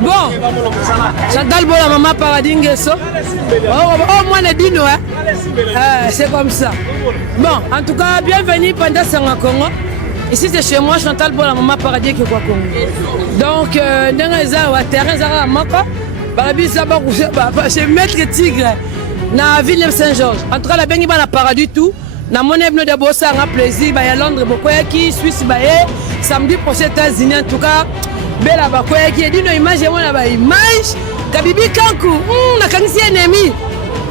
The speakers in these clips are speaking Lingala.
Bon, Chantal Bola, maman Paradis Nguesso. Oh, moi, le dino, hein. C'est comme ça. Bon, en tout cas, bienvenue pendant Sanga Congo. Ici, c'est chez moi, Chantal Bola, maman Paradis qui est quoi Congo. Donc, dans les terrain, Zara Maka, Barabi Saba, c'est Maître Tigre, dans la ville de Saint-Georges. En tout cas, la Bengi la Paradis tout. Na mon ebno de bossa un plaisir ba ya Londres bokoya ki Suisse ba ye samedi prochain États-Unis en tout cas bela ba koya ki dino image mona ba image kabibi kanku na kanisi ennemi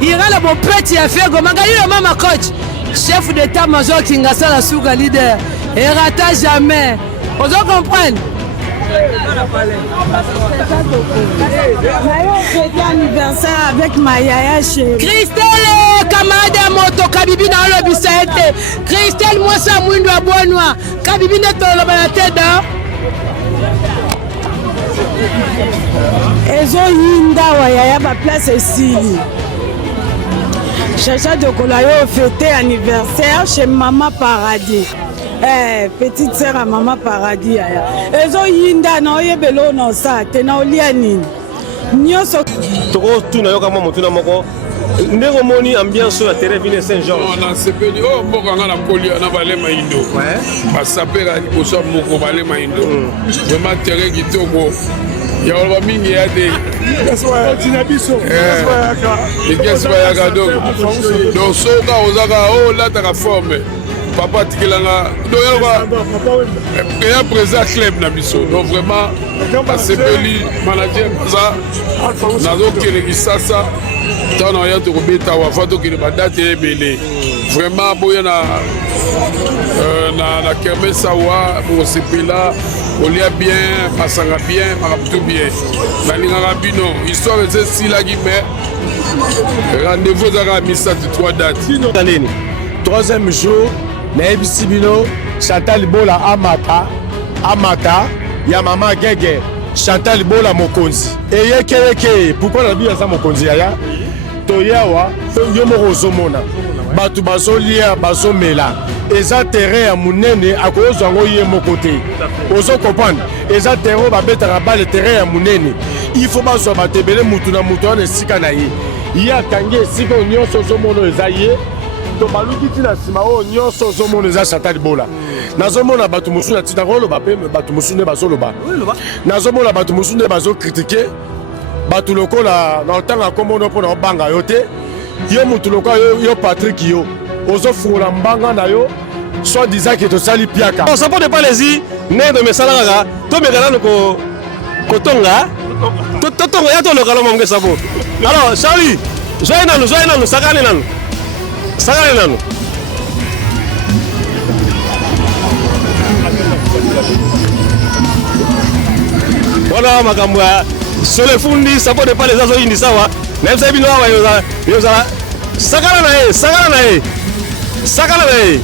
ira la bon petit affaire go magali le mama coach chef d'état-major Kingasala la Souga leader et rata jamais on doit comprendre. Anniversaire avec ma yaya chérie. Christelle, camarade moto, Kabibi dans le bisette. Christelle, moi ça mouindo à bois noir. Kabibi n'est pas la tête. Ils ont yinda wa yaya ba place ici. Chacha de Kolayo fêté anniversaire chez Maman Paradis. Petite sœur à Maman Paradis. Ils ont yinda na oyebelo no sa tena oliani. Nyoso toko tuna yoka mama tuna moko ndeko moni ambiance ya terrain vine Saint-Georges on a sepeli oh mboka ngana poli na balema indo ba sapera liboso moko balema indo vraiment terrain kitoko ya ba mingi ya de kaswa tina biso kaswa ya gado donc soka ozaka oh là ta forme papa tikelanga donc ya présent club na biso donc vraiment basepeli manager baza nazokele kisasa ntango ya tokobeta wafa tokele badate ebele vraiment boya na kermesse awa bokosepela kolia bien masanga bien makabutu bien nalingaka bino histoire eza esilaki mais rendez-vous ezaka misatu 3 dates. Troisième jour nayebisi bino Chantal Bola amata ya mama Gege Chantal Bola mokonzi eyekeyeke pourquoi na biya za mokonzi yaya toyawa yo moko ozomona bato bazolia bazomela eza terrain ya munene akozwa yango ye moko te ozo comprendre eza terrain babetaka bale terrain ya munene il faut bazwa bato ebele mutu na mutu wana esika na ye ye akangi esika nyonso ozomona eza ye to baluki tina nsima oyo nyonso ozomona eza Chantal Bola nazomona bato mosusu na tina koloba mpe bato mosusu nde bazoloba nazomona bato mosusu nde bazokritike bato lokola na otanga akombono mpo na obanga yo te yo motu lokola yo Patrick yo ozofungola mbanga na yo soit disant ke tosali piaka sapo de palesi nde mesala kaka tomeka nano kotonga totonga ya tolokala monge sapo alors Charlie joye nano sakane nano wana makambo ya sole fundi sapo de pale zazo indi sawa na msa bino awa yoza sakana na ye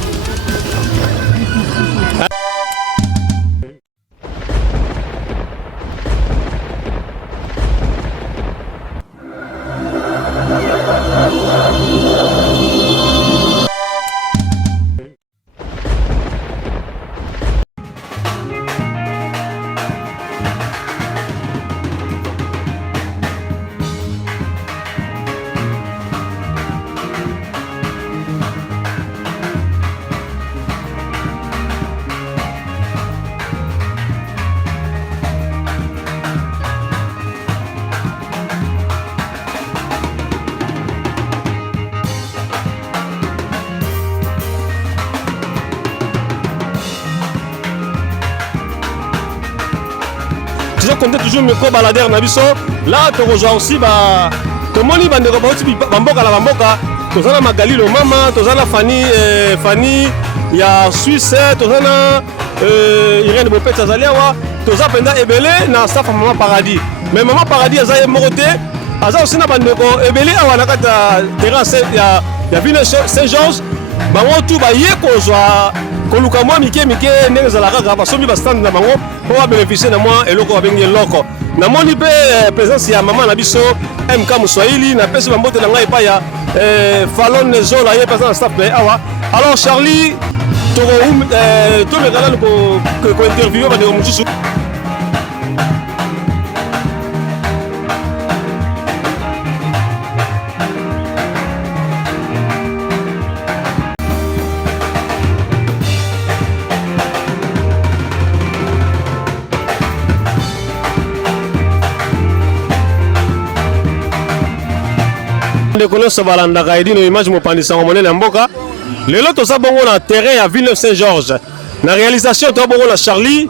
compter toujours micro baladeur na biso là to rejoint aussi ba to moni bande ko bauti bamboka la bamboka to zana Magali lo mama to zana Fanny ya Suisse to zana Irene Bopet Azaliawa to za penda ebele na staff Maman Paradis mais Maman Paradis azaye morote aza aussi na bande ko ebele awana kata terrain ya ville Saint-Georges bango tu ba ye ko zwa koluka mwa mike ndenge ezalaka kaka basombi bastand na bango mpo babénéficie na mwa eloko babengi eloko namoni mpe présence ya mama na biso MK Moswahili napesi bambote na ngai epai ya Falon Zola ye mpenza na staff na ye awa alors Charlie tomekala kointerviewe bandeko mosusu bandeko nyonso balandaka edino image mopandisango monene ya mboka lelo toza bongo na terrain ya Villeneuve Saint-Georges na réalisation toza bongo na Charlie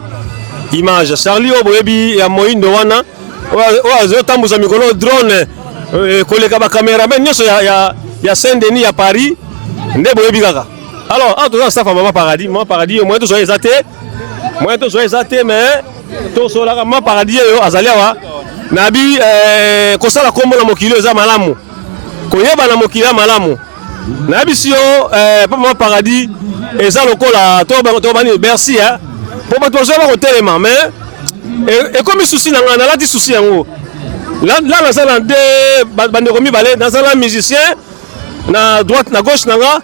image Charlie oyo boyebi ya moindo wana oyo azotambuza mikolo drone koleka bacaméraman nyonso ya Saint-Denis ya Paris nde boyebi kaka. Alors awa toza na staff ya Mama Paradis moyen tozwa eza te mais tosolaka Mama Paradis oyo azali awa nabi kosala kombo na mokili eza malamu koyeba na mokili ya malamu nabi si yo Mama Paradis eza lokola to bani Bercy po bato bazoya bakotelema mais ekomi susi na nga nalati susi yango là nazala nde bandeko mibale nazala musicien na droite na gauche nanga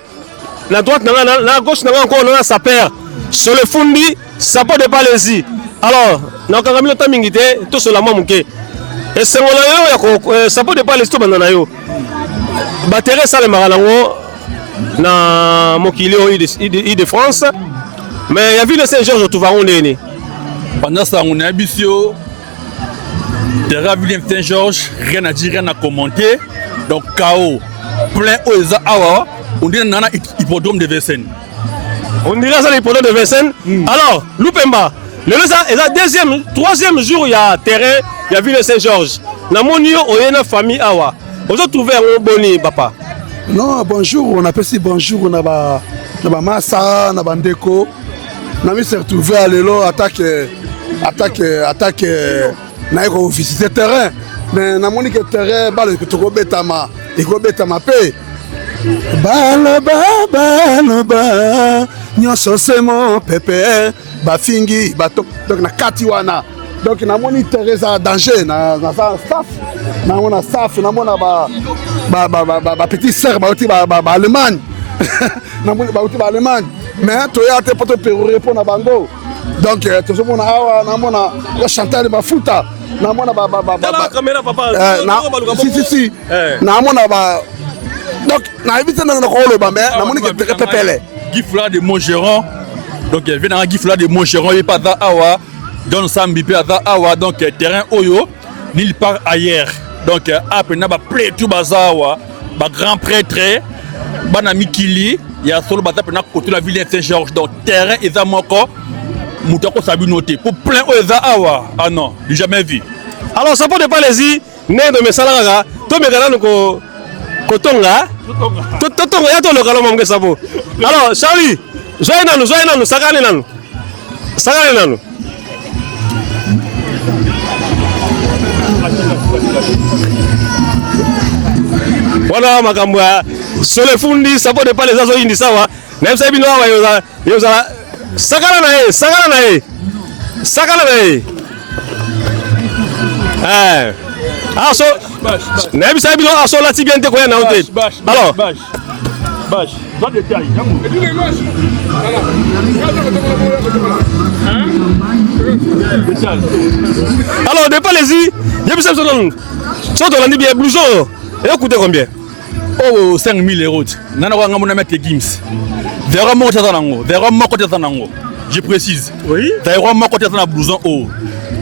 na droite nanga na gauche nanga encore na saper sur le fundi sapo de Palaisie. Alors nakanga mino ta mingi te to sola mwa muke esengola yo ya sapo de Palaisie to banda na yo batere sale marango na mokili o de France mais ya Ville Saint-Georges tu vas on ndeni pendant ça on a bisio terrain Ville Saint-Georges rien à dire rien à commenter donc chaos plein aux awa on dit nana hippodrome de Vincennes. On dirait ça l'hippodrome de Vincennes. Alors, Lupemba, le troisième jour il y a terrain, il y a Ville Saint-Georges. Na monio oyena famille awa. Vous avez trouvé un boni papa. Non, bonjour, on appelle ça bonjour, on a ba massa, on a bandeko. On a mis se retrouver à l'élo attaque na ko visiter terrain. Mais na moni que terrain ba le to betama, il ko betama pe. Baloba nyonso semo pepe bafingi bato donc na kati wana donc na moni Teresa danger na staff na mona staff na mona ba petit sœur ba Allemagne na moni ba Allemagne mais to ya te poto pour répondre à bango donc to so mona awa na mona la Chantal Mafuta na mona la caméra papa si na mona ba donc na évité na ko ba mais na moni que pepele Gifla de Montgeron donc il vient dans Gifla de Montgeron et pas dans awa John Sambi pe dans awa donc terrain oyo il part ailleurs donc après na ba prêtre bazawa ba grand prêtre bana mikili ya solo bata na côté la ville de Saint-Georges donc terrain eza moko mutako sabi noté pour plein oyo eza awa ah non jamais vu. Alors ça peut de Palaisie né de mesalaka to megana ko Kotonga Totonga ya to lokalo mamge sabo. Alors Charlie, joye nanu sakane nanu. Voilà makambo ya sole fundi sapo de pale zazo indi sawa. Na msa bino wa yoza sakana na ye. So, n'aime ça bien à la tibia de quoi alors de Palaisie, il y a ça dans le bien blouson et coûte combien? Oh 5 000 €. Nana wa ngamuna mettre Gims. Vraiment côté tanango. Je précise. Oui. Vraiment côté tanango blouson oh.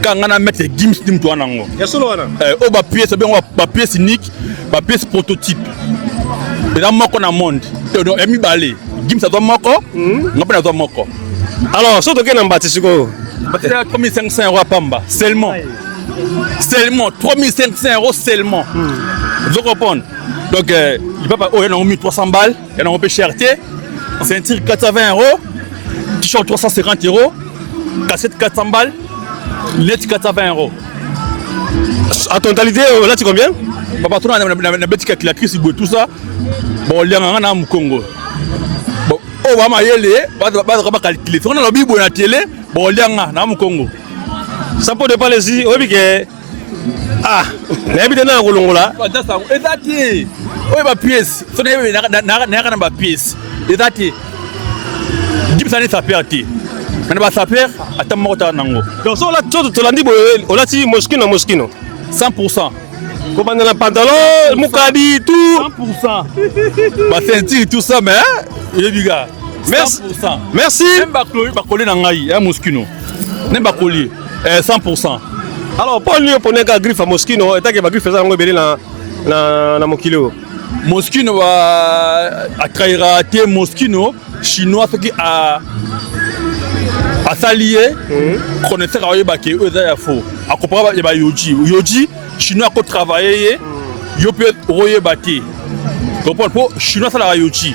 Quand on a mettre Gims dim to anango. Ya solo wana. Ba pièce bien ba pièce unique, ba pièce prototype. Et là moko na monde. Donc emi balé. Gims ça doit moko, ngapa na doit moko. Alors, so to ke na mbatisiko. Batira 3500 € à Pamba seulement. Seulement 3500 € seulement. Vous comprenez? Donc il peut pas oh, il a mis 300 balles, il a un peu cherté. Ceinture 80 €, t-shirt 350 €, cassette 400 balles. Net 420 €. À totalité, là tu combien? Papa, tu as une petite calculatrice, tout ça. Bon, il y a un Congo. Bon, on va m'aller, on va calculer. On a la Bible à la télé, bon, il y a un Congo. Ça peut de Palaisie, oui, que. Ah, n'habite dans le Congo là. Exactement. Oui, ma pièce. Ce n'est pas ma pièce. Exactement. Dis-moi, ça n'est pas perdu. On va s'appeler à ta mort à Nango. Donc, ça, tu l'as dit, on a dit Moschino. 100%. Comment on a pantalon, Moukadi, tout. 100%. Ma ceinture, tout ça, mais il y a du gars. 100%. Merci. Même Bakoli Nangaï, un Moschino. Même Bakoli, 100%. Alors, pour nous, pour nous, griffe à Moschino, et que griffe ça, on va na Mokilo. Moschino a trahira te Moschino chinois ce qui a s'allier connaisseur a yeba ke eux ya faux a comprendre ba yoji chinois ko travailler yo peut royeba te comprendre pour chinois ça la yoji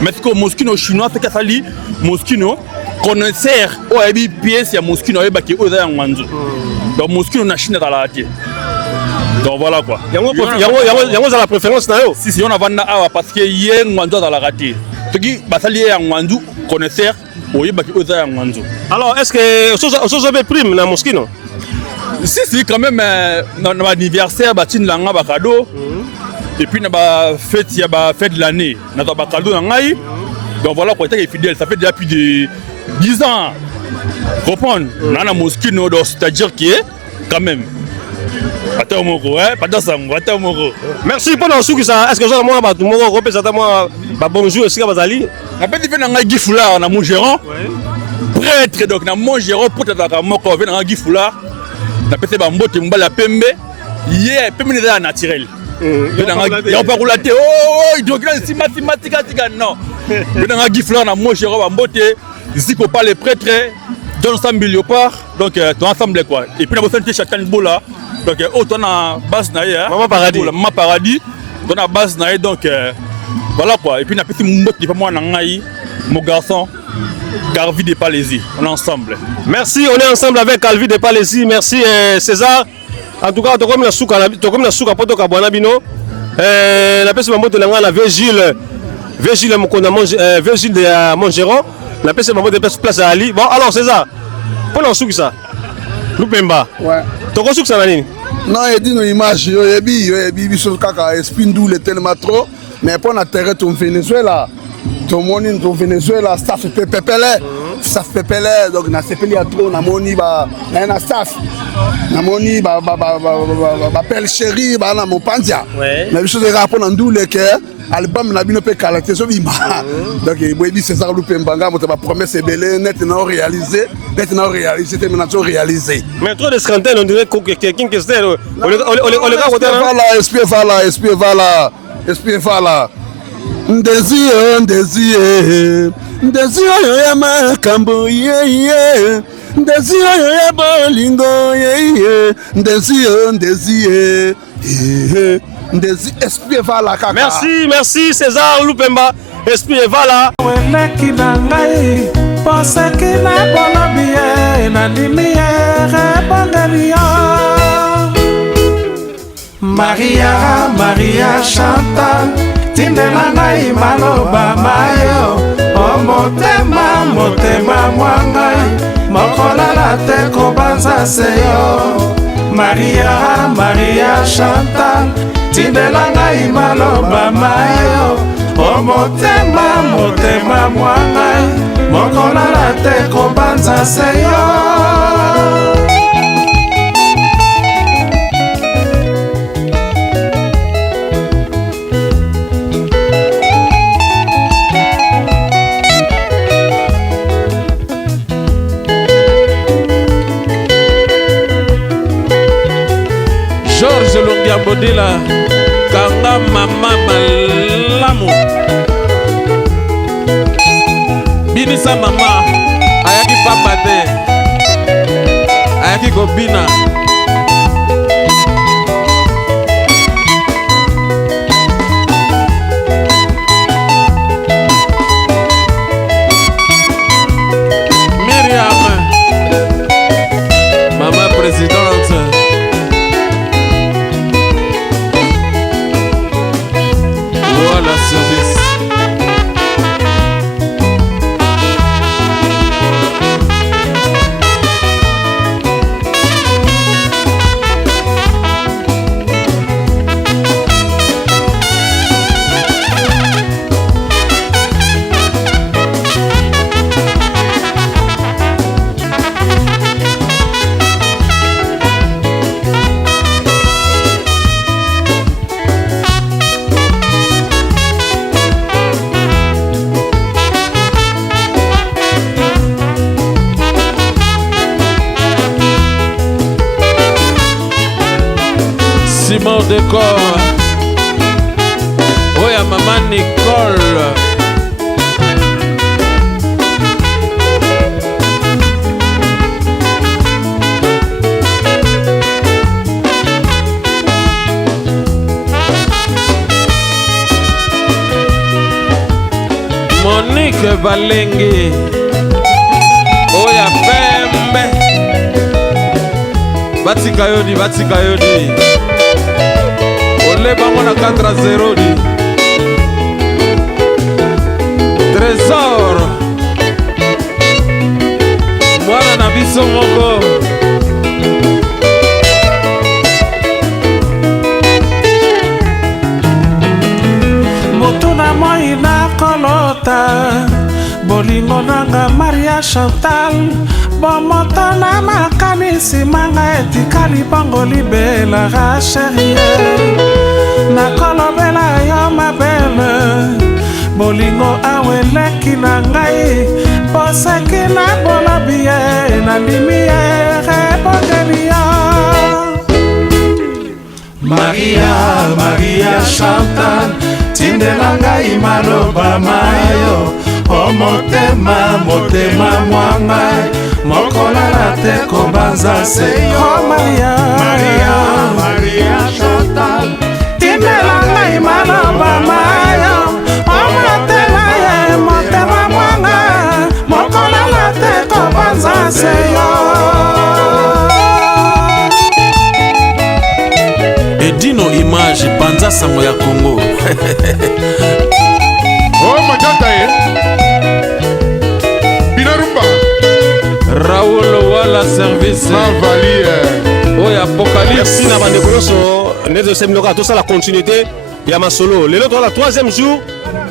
mais que Moschino chinois ce qui a sali Moschino connaisseur o ebi pièce ya Moschino yeba ke eux ya ngwanzo donc Moschino na Chine dans la te. Donc voilà quoi. Yango za la préférence na yo. Si on a vanda awa parce que yé ngwanzo dans la raté. Toki basali ya ngwanzo connaisseur oyeba ki oza ya ngwanzo. Alors est-ce que so be prime na Moschino? Si quand même dans anniversaire batin langa ba cadeau. Et puis na ba fête ya ba fête de l'année. Na ba cadeau na ngai. Donc voilà quoi, t'es fidèle, ça fait déjà plus de 10 ans. Comprendre? Na Moschino donc c'est-à-dire qui est quand même Attends moko, pas dans ça, attends moko. Merci pour nous souki ça. Est-ce que ça moi ba tout moko représente moi ba bonjour est-ce que bazali? Après tu viens dans Gifula na mon gérant. Prêtre donc na mon gérant pour tata moko vient dans Gifula. Na pété ba mbote mbala pembe. Yeah, pembe est naturel. Ya pas roulaté. Oh, donc là c'est mathématique non. Vient dans Gifula na mon gérant ba mbote. Ziko pas les prêtres. Dans ensemble léopard donc tout ensemble quoi. Et puis na bo sente chacun bola. Donc, on a base naïe, Maman Paradis, on a base naïe, donc voilà quoi. Et puis, on a petit mot qui est pas moi, mon garçon, Calvi de Palaisie, on est ensemble. Merci, on est ensemble avec Calvi de Palaisie. Merci César. En tout cas, tu comme la souka poto kabwana bino. La personne m'a montré la Virgile de Montgeron. La personne m'a montré place à Ali. Bon, alors César, pour la souka ça, Lupemba. Ouais. Toko souka ça nani? Non, il dit nos images, il biso kaka espindu le tellement trop, mais pour na terre ton Venezuela, ton moni ton Venezuela, staff pepele, donc na sepeli a trop na moni ba na staff, na moni ba pel chéri ba na mon pandia. Mais biso de rapport na ndule ke album na bino pe qualité so bima. Donc il César Lupembanga mo ta promesse est belle net na réalisé, c'était maintenant réalisé. Mais trop de scandales on dirait que quelqu'un qui c'est esprit vala. Ndezi oyo ya makambo ye. Ndezi oyo ya bolingo ye. Ndezi esprit vala kaka. Merci César Lupemba. Esprit vala. Weleki na ngai poseki na bolobie na limiere bongelio. Maria Chantal tindela ngai maloba mayo o motema mwangai mokolala te kobanza seyo. Maria Chantal tindela ngai maloba mayo o motema mwangai mokolala te kobanza seyo. Georges Longiambodila Kanga Mama Malamu Binisa Mama Ayaki Papa te Ayaki Gobina Myriam Mama Présidente Voilà service. Simon Décor Maman Nicole. Monique Balengi. Oya Pembe. Batika yodi. Ole bango na 4-0 di. Trésor. Mwana na biso moko. Motuna moi na kolota. Bolingo nanga Maria Chantal. Bomoto na makanisi manga etikali bongo libela ga chérie. Na kolobela yo ma belle. Bolingo aweleki na ngai. Poseki na bolobie na limiere bogelia. Maria Chantal. Tindela ngai maloba mayo. O motema mwangai. Mokolala te kobanza se yo Maria Chantal. Tindela ngai maloba mayo. O motema mwangai. Mokolala te kobanza se yo. Edino Image Panza Sango ya Congo. Oh magata Raoul Wala Service. Oya Apocalypse. Merci na bande koloso. Nezo semloka tout ça la continuité. Ya masolo. Lelo toi la troisième jour.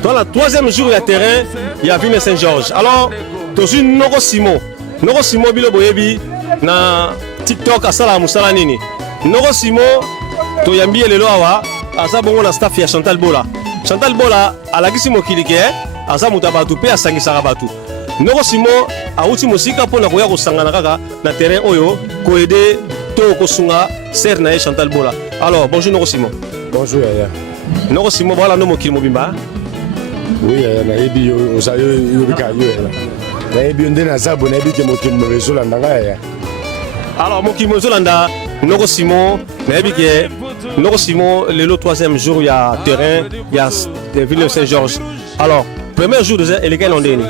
Toi la troisième jour ya terrain. Ya Ville Saint-Georges. Alors tozu Noko Simon. Noko Simon bilo boyebi na TikTok asala musala nini. Noko Simon to yambi lelo awa. Asa bongo na staff ya Chantal Bola. Chantal Bola alakisi mokili ke asa mutabatu pe asangisaka batu. Noko Simon auti musika pona koya kosangana kaka na terrain oyo ko aider to kosunga ser na Chantal Bola. Alors bonjour Noko Simon. Bonjour Yaya. Noko Simon voilà no mokili mobimba. Oui Yaya na ebi yo osayo yo bika yo Yaya. Na ebi onde na zabo na ebi ke mokili mobezola ndanga Yaya. Alors mokili mozolanda Noko Simon na ebi ke Noko Simon le troisième jour il y a terrain il y a Ville Saint-Georges. Alors premier jour de eleka ndeni.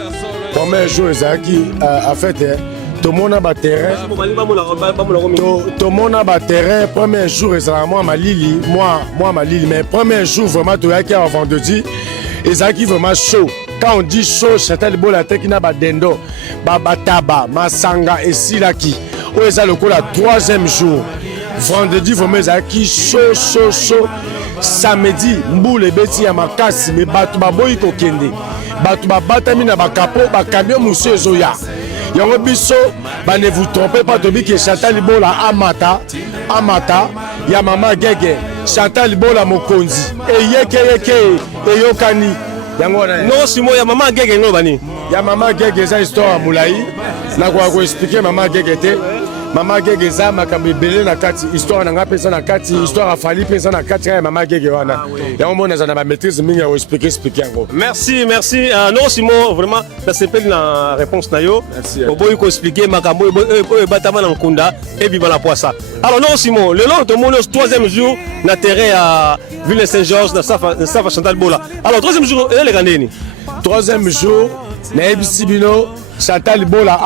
Premier jour ezaki en fait tout le monde a terrain. Tout le monde a terrain. Premier jour ezala moi malili mais premier jour vraiment tu yaki avant vendredi ezaki vraiment chaud. Quand on dit chaud, Chantal Bola tekina ba dendo, ba bataba, masanga et silaki. O eza le ko la troisième jour. Vendredi vraiment ezaki chaud. Samedi mboule beti ya makasi mais batu ba boyi ko kende. Batu ba batami na ba kapo ba camion monsieur ezoya. Yango biso ba ne vous trompez pas tobi que Chantal Bola amata ya mama gege Chantal Bola mokonzi eyeke eyokani yango na no simo ya mama gege no bani ya mama gege za histoire mulai na ko expliquer mama gege te. Mama gege za makambo ebele na kati histoire na nga pesa na kati histoire afali pesa na kati ya mama gege wana yango mona za na ba maîtrise mingi ya expliquer yango. Merci non Simon vraiment ça s'appelle na réponse na yo oboyi ko expliquer makambo e batama na nkunda et biba la poissa. Alors non Simon le long de mon troisième jour na terrain à Ville Saint-Georges na Safa Chantal Bola. Alors troisième jour les gandeni. Troisième jour na ebisibino Chantal Bola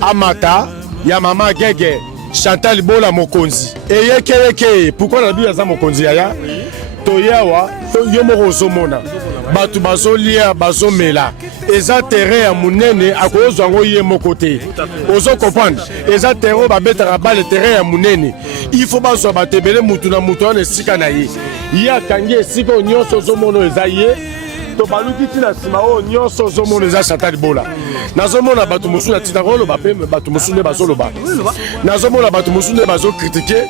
amata ya mama gege Chantal Bola mokonzi eyeke pourquoi na biya za mokonzi yaya to yawa yo moko ozomona batu bazolia bazomela eza terrain ya munene akozwa ngo ye moko te ozo comprendre eza terrain babetaka bale terrain ya munene il faut bazwa batebele mutu na mutu wana esika na ye ye akangi esika oyo nyonso ozomona eza ye to baluki tina nsima oyo nyonso ozomona eza Chantal Bola. Nazomona bato mosusu na tina koloba pe bato mosusu nde bazoloba. Nazomona bato mosusu nde bazokritike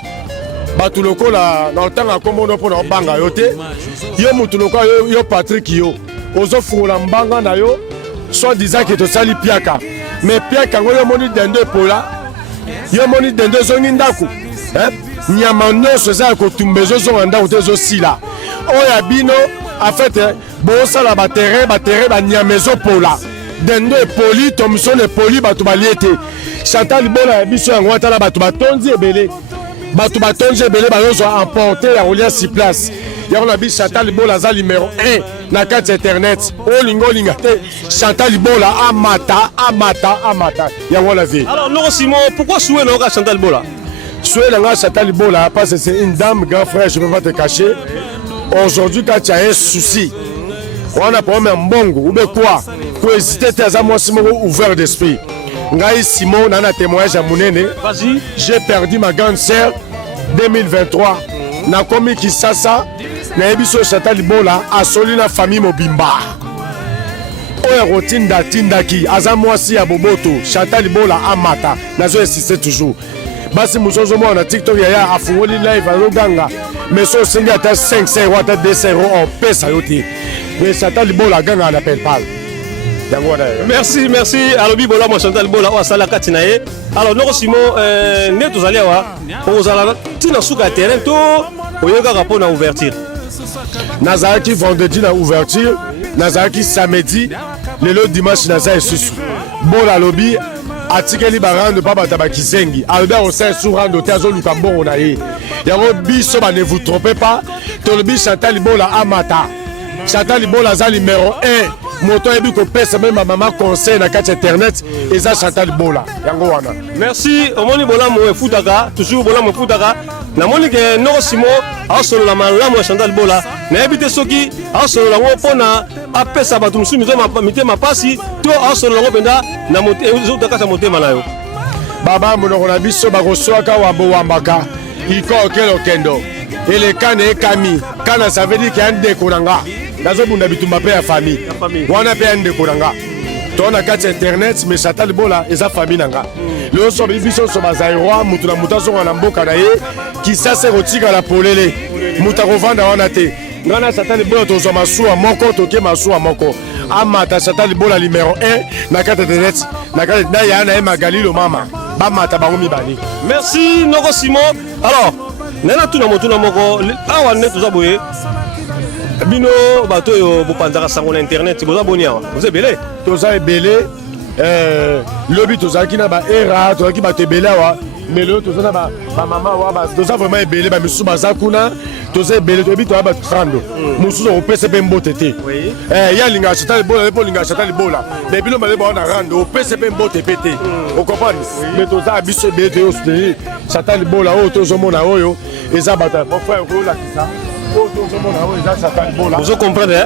bato lokola na ntango akomona mpona obanga yo te yo mutu lokola yo Patrick yo ozofungola mbanga na yo soit disant ke tosali piaka mais piaka yango yo moni dendo epola yo moni dendo ezongi ndako nyama nyonso eza ya kotumba ezozonga ndako te ezosila oyo ya bino en fait bosala baterrain banyamezo pola dendo epoli tomson epoli bato balie te Chantal Libola biso yango atala bato batonzi ebele bazozwa emporte ya kolia 6 place yango na biso Chantal Libola aza numéro 1 na kati internet olinga te Chantal Libola amata yango la vie. Alors Noro Simon, pourquoi souhait Noro Chantal Libola? Souhait Noro Chantal Libola parce que c'est une dame, grand frère, je ne peux pas te cacher. Aujourd'hui quand tu as un souci on a problème mbongo ou bien quoi pour hésiter tes amours Simon ouvert d'esprit. Ngai Simon nana témoignage à Mounene. Vas-y. J'ai perdu ma grande sœur 2023. Na komi Kisasa na ebiso Chantal Libola asoli na famille mobimba. Oya rotinda tindaki aza mwasi ya boboto Chantal Libola amata nazo insister toujours. Basi musozo mwana TikTok ya afungoli live aloganga mais so sengi ata 5 euros ata 2 euros on pesa yoti. Mais Chantal Libola ganga n'appelle pas. Merci alobi bola mo Chantal Libola o sala katinaye. Alors Noro Simon ne tozali wa ozala tina suka terrain to oyoka rapport na ouverture. Nazaraki vendredi na ouverture, Nazaraki samedi, lelo dimanche naza esusu. Bola lobi atikeli barande pa bataba kisengi. Albert Ossin sourando te azoluka mbongo na ye. Yango biso ba ne vous trompez pas, tolobi Chantal Libola amata. Chantal Libola za numéro 1. Moto ebi ko pesa même maman conseil na kati internet eza Chantal Libola yango wana. Merci omoni bola mo efutaka toujours bola mo efutaka na moni ke Noro Simon a solo la malamu Chantal Libola na ebite soki a solo la pona apesa batu musu mitema pasi to a solo la penda na moto ezotaka sa motema na yo baba monoko na biso bakoswaka wambo wambaka iko okelo kendo ele kane ekami kana ça veut dire qu'il y a un décoranga nazobunda bitumba pe ya famille wana pe ya ndeko nanga tona kati internet mais Chantal Libola eza famille nanga leo so biso so bazairwa mutu na mutazo na mboka na ye kisasa kotika la polele muta kovanda wana te ngana Chantal Libola tozo masuwa moko toke masuwa moko amata Chantal Libola numéro 1 na kati internet na kati na ya na Magalilo mama ba mata bango mibani. Merci Noro Simon. Alors nana tuna motuna moko awa ne tozaboye bino bato yo bopanzaka sango na internet boza bonia boza ebele toza ebele lobi tozalaki na baera tozalaki bato ebele awa mais lelo toza na bamama awa toza vraiment ebele bamisusu baza kuna toza ebele toyebi toya bato 30 mosusu opesa mpe mbote te ye alingaka Chantal Libola mpe olingaka Chantal Libola mais bino bale bao na rando opesa mpe mbote mpe te okomprendre mais toza biso ebele toyo soutenir Chantal Libola oyo tozomona oyo eza bato mon frère okolakisa vous comprenez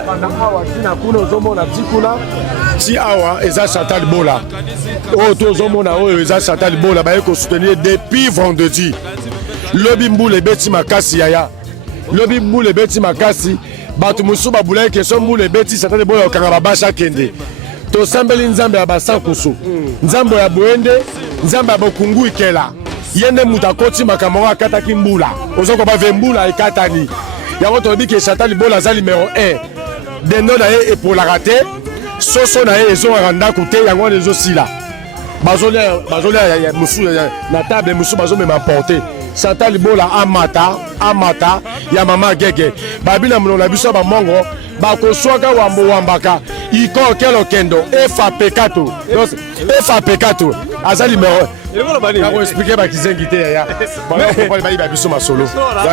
ti awa eza Chantal Libola oyo tozomona oyo eza Chantal Libola baye kosoutenir depuis vendredi lobi mbula ebeti makasi yaya lobi mbula ebeti makasi bato mosusu babulaki question mbula ebeti Chantal Libola okanga babasha akende tosambeli nzambe ya basankusu nzambe ya boyende nzambe ya bokungu ikela ye nde moto akoti makambo akataki mbula ozokoba ve mbula ekatani yango toyebi ke Chantal Libola aza numéro 1 dendo na ye epolaka te soso na ye ezongaka ndako te yango wana ezosila bazolia mosusu na table mosusu bazomema porte Chantal Libola amata ya mama gege babi na monoko na biso ya bamongo bakoswaka wambaka iko okelo kendo efapekato aza numéro expliquer bakizengi te yaya bayiba biso masolo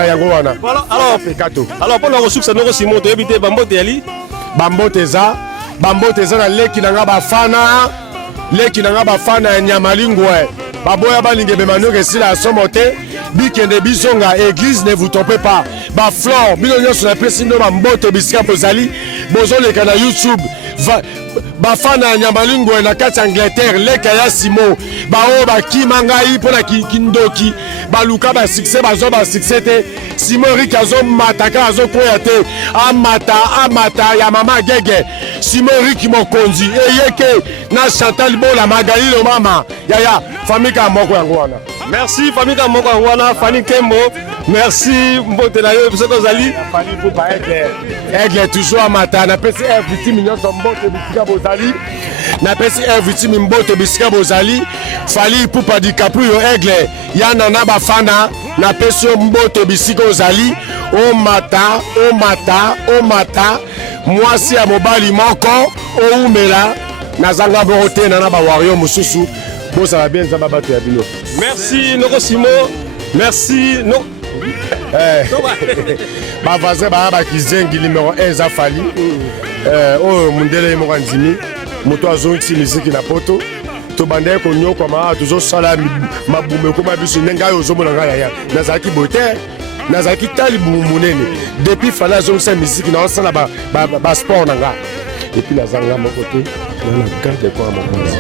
yango wana alors mpona kosukisa Noro Simon toyebi te bambote yali bambote eza na leki nanga bafana ya Nyamalingwe baboya balinga ebemanoka esila ya somo te bikende bizonga église ne vous trompez pas baflore bino nyonso napesi bino bambote bisika bozali bozoleka na YouTube bafana ya Nyamalingwe na kati ya Angleterre leka ya Simo baoyo bakima ngai mpona kindoki baluka basuccès bazwa basuccès te Simon Rik azomata kaka azokwea te amata ya mama gege Simon Rik mokonzi eyeke na Chantal Libola Magalilo mama yaya famille ka moko yango wana. Merci famille ka moko yango wana Fanny Kembo. Merci mbote na yo biso kozali Fanny Pupa aigle toujours amata na pesi victime nyonso mbote bisika bozali na pesi victime mbote bisika bozali Fanny Pupa DiCaprio aigle yana na bafana na pesi mbote bisika ozali omata mwasi ya mobali moko oumela nazanga bongo te na bawario mosusu bozala bien nzambe bato ya bino. Merci Noko Simo, merci no bavaze baya bakizengi numéro 1 eza fali oyo mundele ye moko andimi moto azongisi miziki na poto tobandaki konyokama tozosala mabume ekoma biso ndenge ayo ozomona ngai yaya nazalaki boye te nazalaki tali monene depuis fali azongisa miziki naosala basport na nga epuis nazanga moko te nana garde kwa mokonzi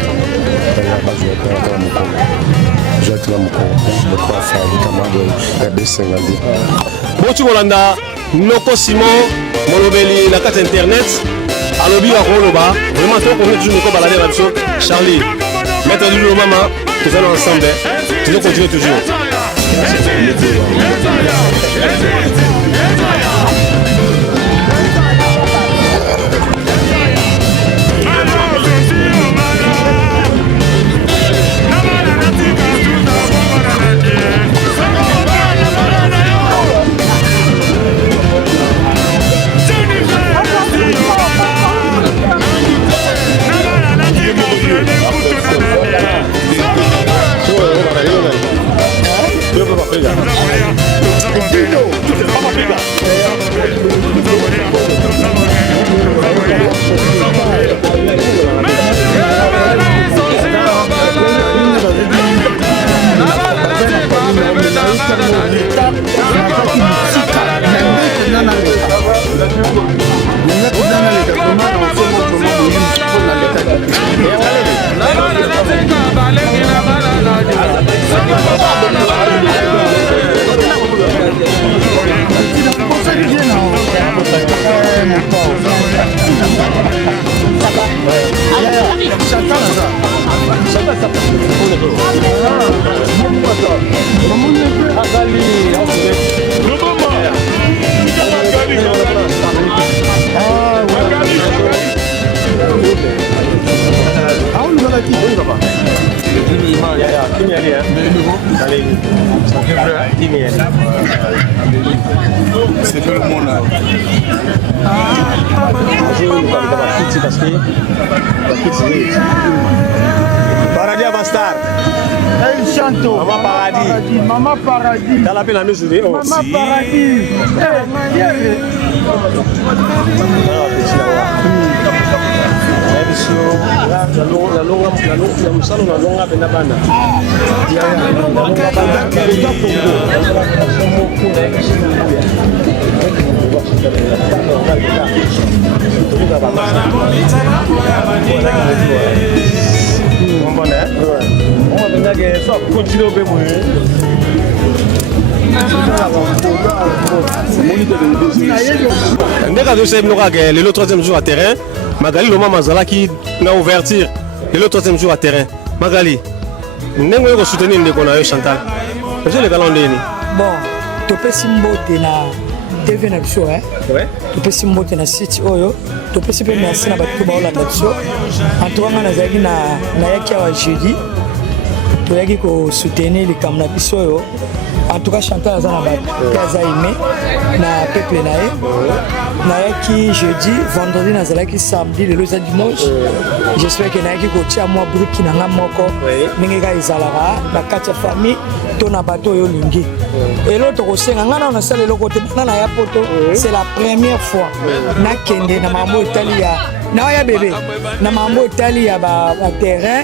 boti kolanda Noko Simo molobeli na kati internet alobi akoloba vraiment tokone toujours Noko Balader na biso Charlie maître du mama tous ensemble toujours continuer toujours. C'est tout le monde là. Paradis Avastar. El Chanto. Maman Paradis. Maman Paradis. Dans la peine à nous aider. Maman Paradis. Ndeka deuxième le troisième jour à terrain. Magali Loma Mazalaki na ouverture le troisième jour à terrain. Magali, ndenge ko soutenir ndeko na yo Chantal. Je le calendrier ni. Bon, topesi mbote na TV na biso Ouais. topesi mbote na site oyo topesi pe merci na bato baolanda biso. En tout cas nazalaki na yaki awa jeudi toyaki ko soutenir likambo na biso oyo. En tout cas Chantal aza na bato aza aimé na peuple na ye. Nayaki jeudi, vendredi nazalaki samedi, lelo eza dimanche. J'espère que nayaki kotia mwa bruki na nga moko ndenge ka ezalaka na kati ya famille to na bato oyo lingi. Elo tokosenga nga na nasala eloko te na ya poto, c'est la première fois nakende na mambo etali ya na ya bébé na mambo etali ya ba terrain.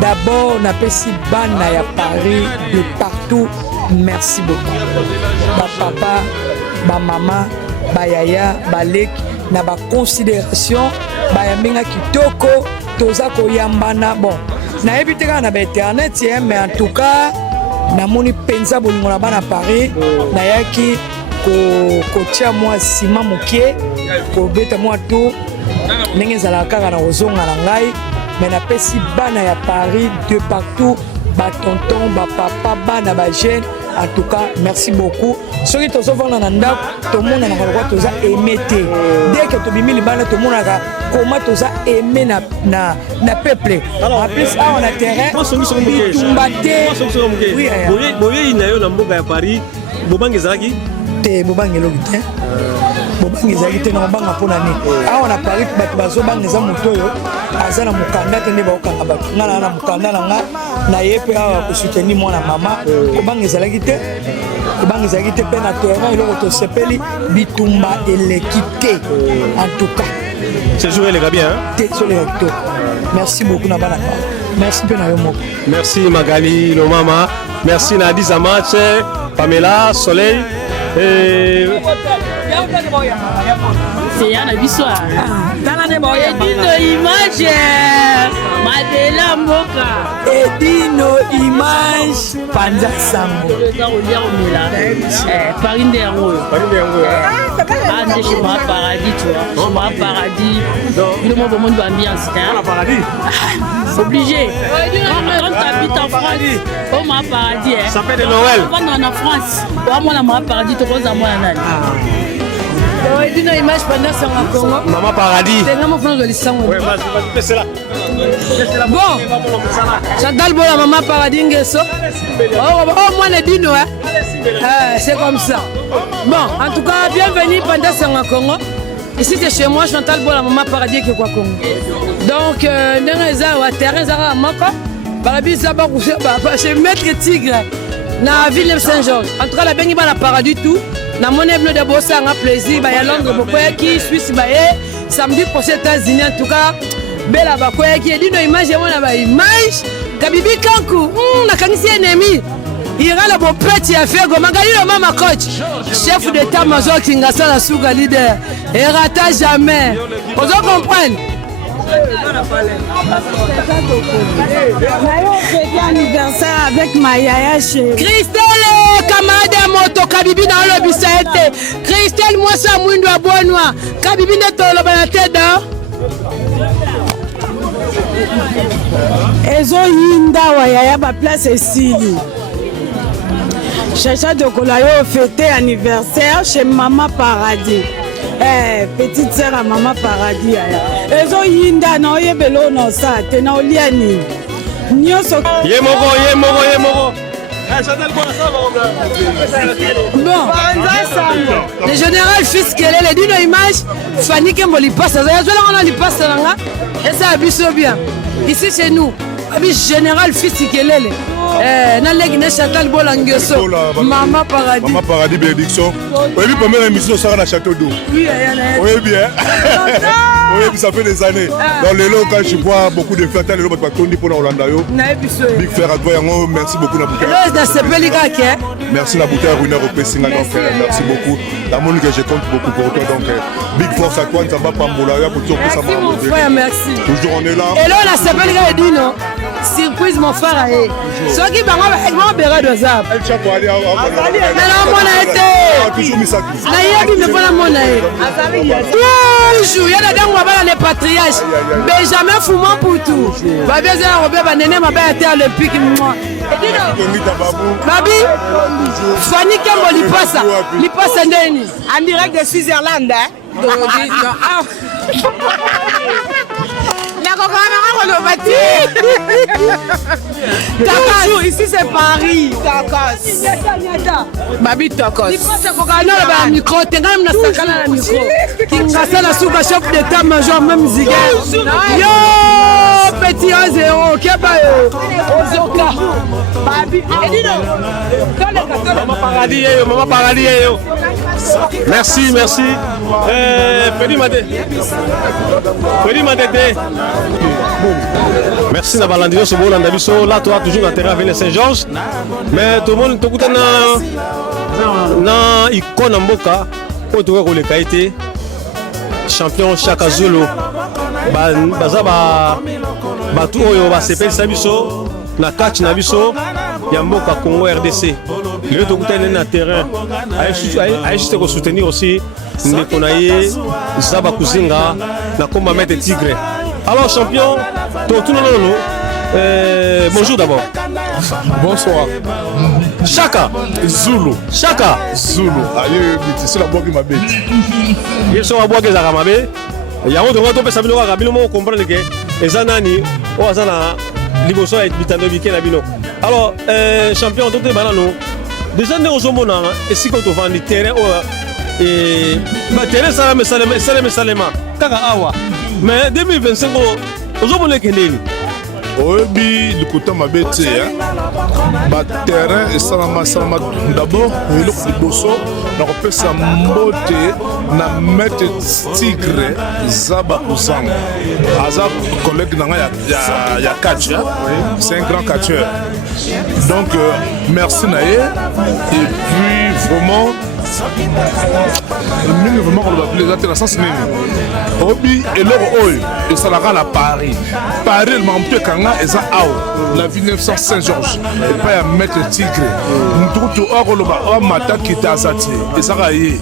D'abord napesi bana ya Paris de partout. Merci beaucoup. Ba papa, ba maman, ba yaya, ba lek, na ba considération, ba yamenga kitoko, toza koyambana. Bon, na ebiteka na ba internet, mais en tout cas, na moni penza bolingo na bana Paris, na yaki ko tia moi sima mokie, ko beta moi tout, ndenge zala kaka na ozonga na ngai, mais na pesi bana ya Paris de partout, ba tonton, ba papa, bana ba jeune. En tout cas, merci beaucoup. Ce qui est souvent dans le monde, tout le monde a aimé. Dès que tu as mis les balles, tout le monde a comment tu as aimé na peuple. En plus, on a terrain. Oui, il y a eu un Paris. bobangi ezalaki te bobangi eloki te bobangi ezalaki te na mobanga mpona nini awa na paris bato bazobanga eza moto oyo aza na mokanda te nde baokanga bato nga na mokanda na nga na ye mpe awa kosoutenir mwana mama kobanga ezalaki te mpe na terrain eloko tosepeli bitumba eleki te en tout cas ce jour eleka bien te soleka kitoko merci beaucoup na bana kaka merci mpe na yo moko merci Magali Lomama merci Nadi Zamatch Pamela Soleil Yana biso Edino Image Madela Mboka Edino Image Panza Sango Parinde yango Ande chez moi paradis tu vois chez moi paradis le monde au monde d'ambiance paradis obligé quand t'habites en France au ma paradis ça fait de Noël on en France au moins ma paradis tu vois moi nani Edino Image pendant ça en Congo Maman Paradis c'est vraiment France de l'islam ouais vas-y c'est là bon Chantal Bola Maman Paradis Ngeso oh moi Edino c'est comme ça bon en tout cas bienvenue pendant ça en Congo ici c'est chez moi Chantal Bola Maman Paradis qui est quoi Congo donc dans les arts terrain zara mako Paradis ça ba chez Maître Tigre na ville de Saint-Georges en tout cas la bengi ba la Paradis tout na mon ebno de bosser un plaisir ba ya Londres bokoya ki Suisse ba samedi pour les États-Unis en tout cas bela ba koya ki Edino Image mona ba image kabibi kanku na kanisi ennemi ira la bo petit affaire go Magali Lomama coach chef d'état-major Kingasa la Suga leader et rata jamais vous comprenez anniversaire avec ma yaya chérie Christelle Kamada moto kabibi na lobi saete Christelle moi ça mwindo abonwa kabibi ne tolo bana teda ezo yinda wa yaya ba place esili Chacha de Kolayo fêté anniversaire chez Maman Paradis. Petite sœur à Maman Paradis. Ezo yinda na oyebelo no sa te na oliani. Nyoso. Ye moko. Bon, le général fils qu'elle est Edino Image, Fanny Kemboli passe, on a passe là, et ça a bien. Ici chez nous, général fils qu'elle est. Na Chantal Bola Ngeso, Maman Paradis. Maman Paradis bénédiction. Oui, première émission sera dans Château d'eau. Oui, bien. Oui, ça fait des années. Dans les lots, quand je vois beaucoup de fêtes, les lots, pour Orlando. Big frère à toi, merci beaucoup la bouteille. Merci la bouteille Ruiner au pressing. Donc, merci beaucoup. La monde que je compte beaucoup pour toi. Donc, big force à toi, ça va pas m'oublier pour tout ça. Merci mon frère, merci. Toujours on est là. Et là, on a s'appelle Edino. Surprise mon frère. Ceux qui vont avoir besoin de ça. Elle tient pour aller à non, on a été. Toujours mis ça. Toujours, il y a des gens qui les patriarches. Benjamin Fouman pour tout. Babi, le pic. Babi, Fanny Kembo, il passe en direct de Switzerland. Toujours ici c'est Paris. Babi Tokos. Il micro, t'es même na sakana na micro. Kingasa na suka chef d'état-major même Ziga. Yo petit 1-0, keba yo. Ozoka. Babi Edino. Maman Paradis yo. Merci. Freddy Madete. Merci na balandio so bolanda biso là toi toujours na terrain avec Saint-Georges mais tout le monde tokuta na icône mboka po to ko le kaité champion Chaka Zulu baza ba tout oyo ba sepelisa biso na catch na biso ya mboka Congo RDC le tokuta na terrain a juste ko soutenir aussi ndeko na ye Zaba Kuzinga na combat Maître Tigre. Alors champion, bonjour d'abord. Bonsoir. Chaka Zulu. Chaka Zulu. C'est la boîte qui m'a bête. Ils sont à boire que ça m'a bête. Il y a un autre peu ça vient rapidement comprendre que les anani ou azana liboso et bitando week-end abino. Alors champion tout est banano. déjà ndenge ozomona esika tovandi terrain oyo terrain esalema kaka awa mais 2025 ozomona ekendeni oyebi likuta mabe te baterrain esalama d'abord eloko liboso na kopesa mbote na maître Tigre Zaba Kozanga aza collègue na nga ya catch c'est un grand catcheur donc merci na ye et puis vraiment mingi vraiment koloba plaisir te na sens nini obi eloko oyo esalaka na Paris makambo ekanga eza awa na ville 900 Saint-Georges epai ya maître Tigre mutukutu oyo koloba oyo mata kite aza te ezaka ye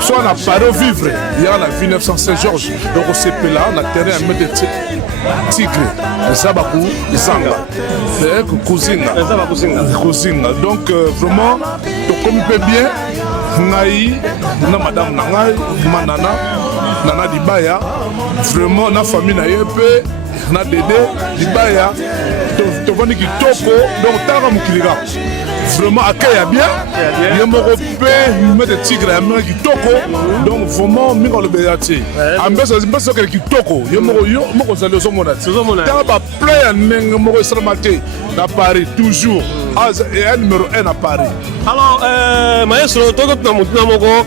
soit na Paris vivre yaka na ville 900 Saint-Georges donc osepela na terrain ya maître Tigre Zaba Kuzinga donc vraiment tokomi mpe bien ngai na madame na ngai Nana Dibaya vraiment na famille na ye mpe na Dede Dibaya tovandi kitoko donc tanga mokilika vraiment akaya bien ye moko mpe maître Tigre ya moko kitoko donc vraiment mingi olobela te ambesa okele kitoko ye moko ozali ozomona te tanga baplan ya ndenge moko esalama te na Paris toujours ya numéro 1 à Paris. Alors maestro tokotuna motuna moko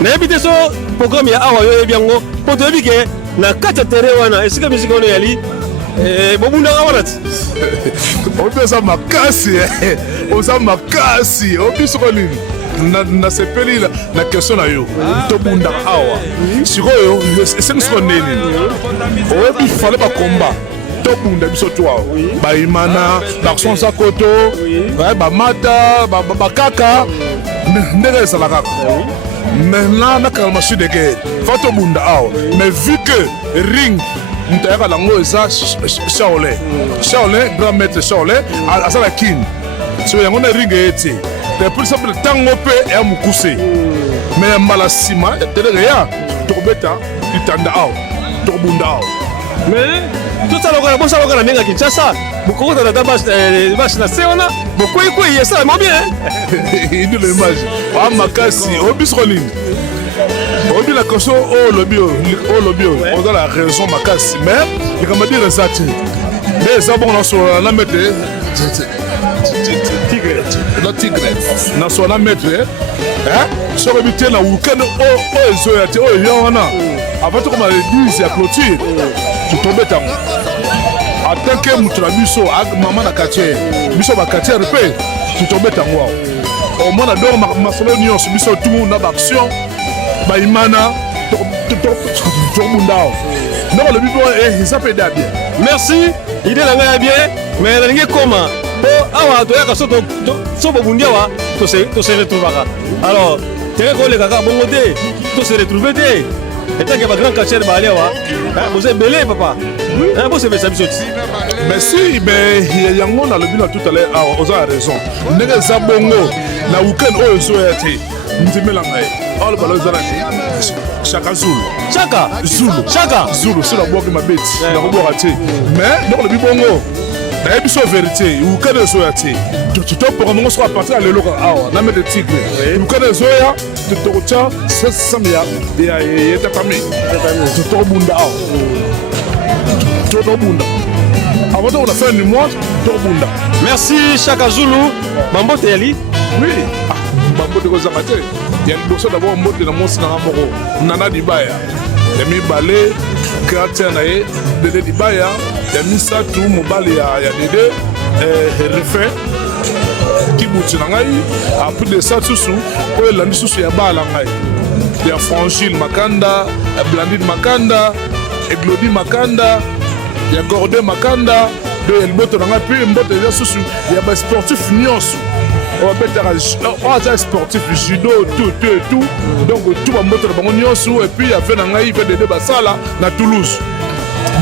nayebi te so programme ya awa yo yebi yango mpo toyebi ke na kati ya terrain wana esika misika wana yali bobundaka wana ti obi oza makasi obi soko nini nasepeli na question na yo tobundaka awa sikoyo esengi soko ndeni oyebi fale bakomba tobunda biso to awa bayimana bakusonsa koto bamata bakaka ndenge ezala kaka maintenant nakaka machine de guerre fa tobunda awa mais vu que ring moto ayaka nango eza Shaolin grand maître Shaolin aza na kine so yango na ring eye te pour exemple ntango mpe eya mokuse mais mbala nsima ya telere ya tokobeta litanda awa tokobunda awa mais bosaloka na ndenge ya Kinshasa bokokota ata bashe na se wana bokweikwei esalama bien idilo image makasi obisoko nini obi la question oyo olobi oyo oza la raison makasi mais likambo dire eza te nde eza bongo nasolola na maître Tigre nasola na maître soki oyebi te na weekend oyo ezoya te oyo ya wana avant tokoma l'église ya clôture totobetango atanke moto na biso mama na quartier biso baquartier mpe totobetango awa omona donc masolo nyonso biso tumu na baaction bayimana tokobunda awa ndoko olobi mpo eza mpe eda bien merci ide na ngai ya bien mais nalingi ekoma mpo awa toyaka so bobundi awa tose retrouvaka alors teke kolekaka bongo te tose retrouve te etanke bagrand quartier baali awa boza ebele papa bosepesa biso ti merci mais yango nalobi na tout à l'heure awa oza na raison ndenge eza bongo na weekend oyo ezoya te ndimela ngai awa balo eza nani Chaka Zulu so nabwaki mabeti nakobwaka te mais ndoko lobi bongo nayebi so vérité weekend ezoya te topoka mongo soko apartir ya lelo kaka awa na maître Tigre weekend ezoya tokotya sesame ya etatami tokobunda awa tokobunda avant tokona fin du mois tokobunda merci Chaka Zulu bambote yali oui bambote kozanga te ya liboso d'abord mbote na mosi nanga moko Nana Dibaya ya mibale créateur na ye Dede Dibaya ya misatu mobali ya Dede refin kibuti na ngai apres de ça susu oyo elandi susu ya bala ngai ya Frangile Makanda ya Blandine Makanda Eglodi Makanda ya Gorde Makanda de elboto na ngai mpe mbote eza susu ya basportif nyonso oyo sportif judo tout donc tout bamboto na bango nyonso et puis ave na ngai ve Dede basala na Toulouse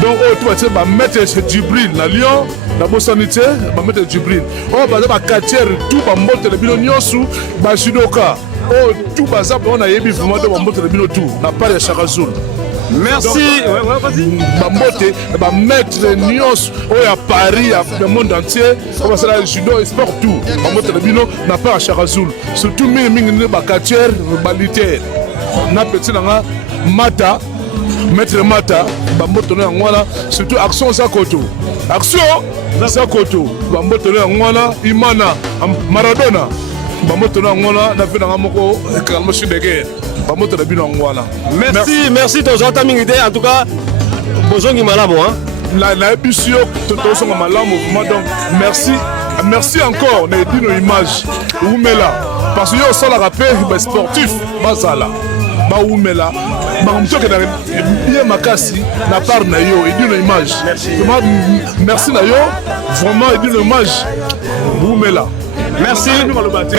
donc oyo tout batie bamaître Djibril na Lyon nabosani te bamaître Djibril oyo baza bacatiere tout bambotele bino nyonso bajudoka oyo tout baza mpo nayebi vraiment to bambotele bino tout na part ya Chaka Zulu Merci. Bambote, maître nyonso oyo à Paris, le monde entier, comme ça le judo et sport tout. Bambote na bino na pas à Charazul. Surtout mingi ne bakatière, balitaire. Na petit nanga Mata, maître Mata, bambote na ngwana, surtout action Zakoto. Action Zakoto. Bambote na ngwana Imana Maradona. Bambote na ngwana na vina ngamoko kalmo shidege. Bambote na bino ngwana. Merci tozota mingi te en tout cas bozongi malamu hein. La ébusio tozonga malamu donc merci encore na dino image umela parce que yo sala rappel sportif bazala ba umela ba mtoke na bien makasi na part na yo dino image merci na yo vraiment dino image umela merci na bande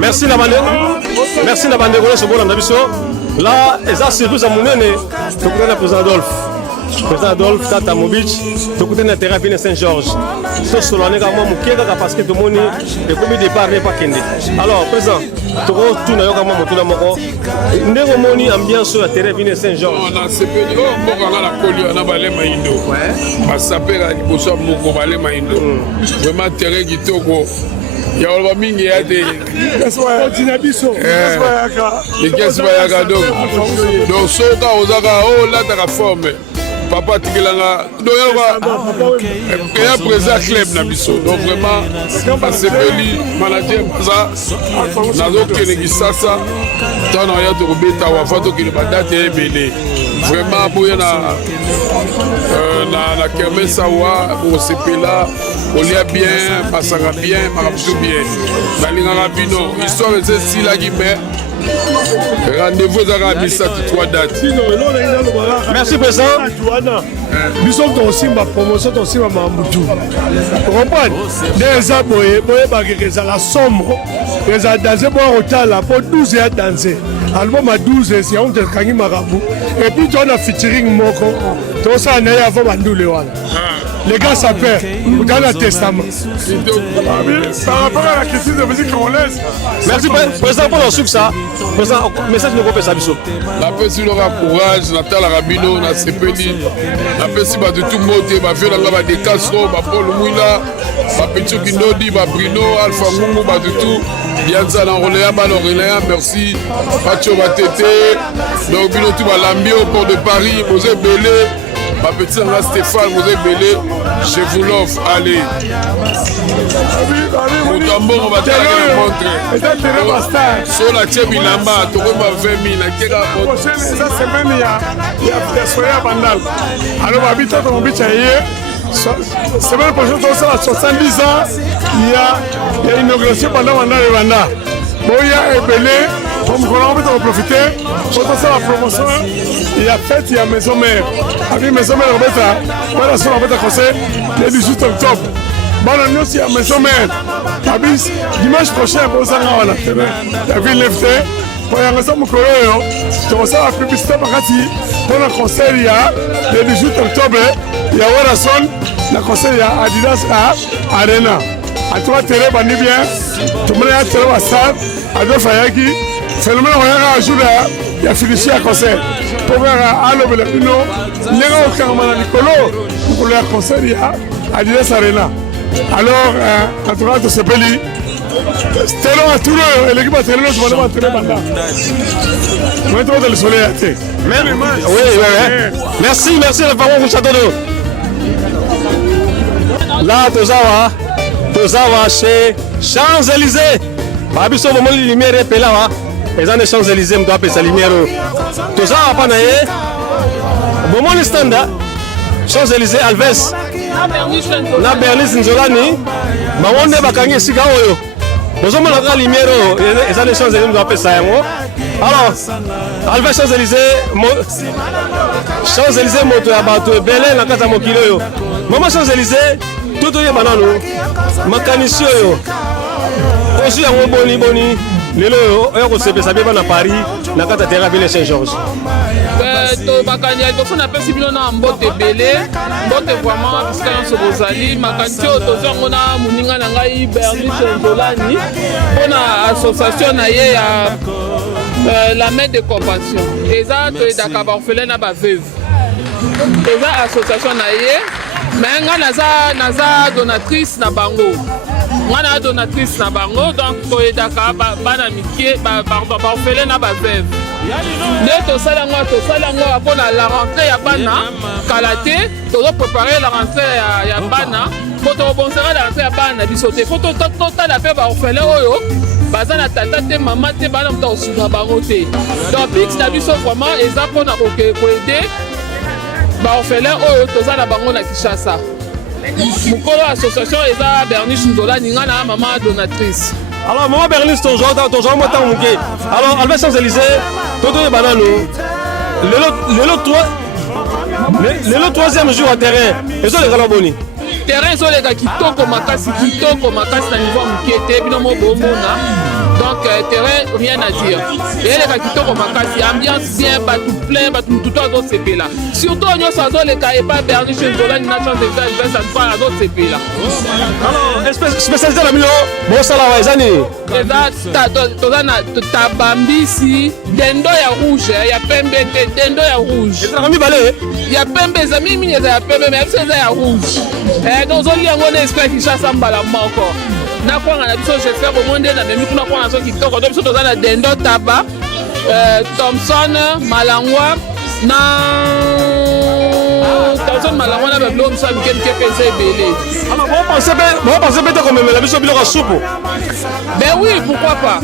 merci na bande ko so bolanda biso là eza surprise à monene to kuna président Adolphe Tata Mobic to kuna terrain Ville Saint-Georges to solane ka mo mukeka parce que to moni et comme départ n'est pas kende alors président to ko tuna yo ka mo tuna moko ndeko moni ambiance ya terrain Ville Saint-Georges on a sepeli o moko ngala kolio na bale maindo ba sapera liboso moko bale maindo vraiment terrain kitoko ya wala mingi ya de continue biso ekesi bayaka donc soka ozaka o lataka forme papa tikelanga eya président club na biso donc vraiment basepeli manager baza nazokende kisasa ntango na ya tokobeta wafa tokende badate ebele vraiment boya na kermesse awa bokosepela kolia bien basanga bien makabutu bien nalingaka bino histoire eza esilaki mais rendez-vous ezaka misatu 3 dates. Merci président. Biso tosimba promotion tosimba mambutu. Comprendre? Déjà boye bakeke ezala sombre. Ezala danser bo otala po 12 ya danser. Album à 12 c'est on te kangi marabu. Et puis tu as featuring moko. To ça na ya avant bandule wana. Les gars s'appellent dans le testament. Par rapport à la question de musique congolaise. Merci président pour le succès. Président, message de groupe Sabiso. La personne aura courage, Nathalie Rabino, na Sepeli, la personne va de tout monter, va faire la de Castro, va Paul Mouila, va Petit Kinodi, va Bruno, Alpha Mungu, va de tout. Bianza l'enroléa, l'enroléa, merci. Pacho va tété. Donc, Bino tout va l'ambio au port de Paris, vous êtes belé. Ma petite là Stéphane, vous êtes belé. Je vous l'offre, allez. Au tambour, on va te la montrer. Sur la tchèque, il a marre, tu vois 20 000. La prochaine semaine, il y a soirée à Bandal. Alors, on va habiter dans mon but à hier. Semaine prochaine, on a 70 ans. Il y a une inauguration pendant Bandal et Bandal. Bon, il y a belé. Comme on va en profiter, pour faire la promotion, il y a fête, il y a maison mère. Avec maison mère, on va faire conseil le 18 octobre. Bon, nous aussi, il y a maison mère. Dimanche prochain, pour ça, on a fait la ville levée. Pour y avoir ça, mon collègue, tu vas faire la publicité pour le concert, il y a le 18 octobre, il y a Warason, le concert, il y a Adidas à Arena. À toi, tu es bien, tout le monde est très basal, à deux Fayaki. Phénomène on a joué là, il a fini à concert. Pour voir à l'eau le pino, les gens qui ont mal à Nicolo, pour le concert il y a Adidas Arena. Alors, en tout cas, de ce pays, c'était là tout le et l'équipe a télé, je vais pas très banda. Maintenant, dans le soleil à terre. Oui. Merci le parent du château d'eau. Là, Tozawa chez Champs-Élysées. Babiso, moment de lumière est là. Les gens de Champs-Élysées me doivent appeler sa lumière. Tout ça va pas naïe. Bon, mon standard. Champs-Élysées, Alves. Na Berlis Nzolani. Maman ne va gagner si gars. Nous avons la lumière. Les gens de Champs-Élysées me doivent appeler ça. Alors, Alves Champs-Élysées. Champs-Élysées, moto ya bato. Belé, la casa mokilo. Maman Champs-Élysées. Tout est banano. Makanisio. Aussi, il y a un boni. Lelo oyo kosepesa beba na Paris na kata terrain Ville Saint-Georges. To bakanya liboso na pesi bino na mbote ebele mbote vraiment bisika nyonso bozali makanisi oyo tozango na moninga na ngai Bernice Nzolani mpona association na ye ya la main de compassion. Eza toyedaka baorphelin na baveuve. Eza association na ye. Mais nga naza donatrice na bango. Nga na donatrice na bango, donc toyedaka bana mikie baorphelin na baveuve. Nde tosala yango mpona la rentrée ya bana kala te tozo préparer la rentrée ya bana po tobonsera la rentrée ya bana biso te po totala mpe baorphelin oyo baza na tata te mama te bana moto kosuka bango te. Donc pix na biso vraiment eza mpona koede baorphelin oyo toza na bango na Kinshasa. Mokolo association eza Bernice Nzolani nga na mama donatrice. Alors, maman Bernice, ton genre mouké. Alors, Albert Champs-Élysées, Toto et Banano, le troisième jour à terrain, et ça, les Galaboni. Terrain, so les gars kitoko makasi na niveau mouké, bino mo bomona. Donc, terrain, rien à dire. Et les gars kitoko makasi, ambiance bien, batou plein, batou tout à d'autres CP là. Surtout, on y a les cas et pas Bernice Nzolani, na chance de faire, il va s'en faire à d'autres CP là. Alors, spécialité la milo, bon ça là, Zani. Tabambisi, dendo ya rouge, ya pembe, dendo ya rouge. Ya pembe, zami mini ya pembe, mais c'est ya rouge. Donc, on y a un espèce qui chasse en bala encore. Na kwa na biso je fais au monde na memi kuna kwa na so kitoko donc biso tozana dendo taba Thompson Malangwa na Thompson Malangwa na blo msa mike penser belé. Alors bon penser peut-être comme la biso biloko soupe. Ben oui, pourquoi pas.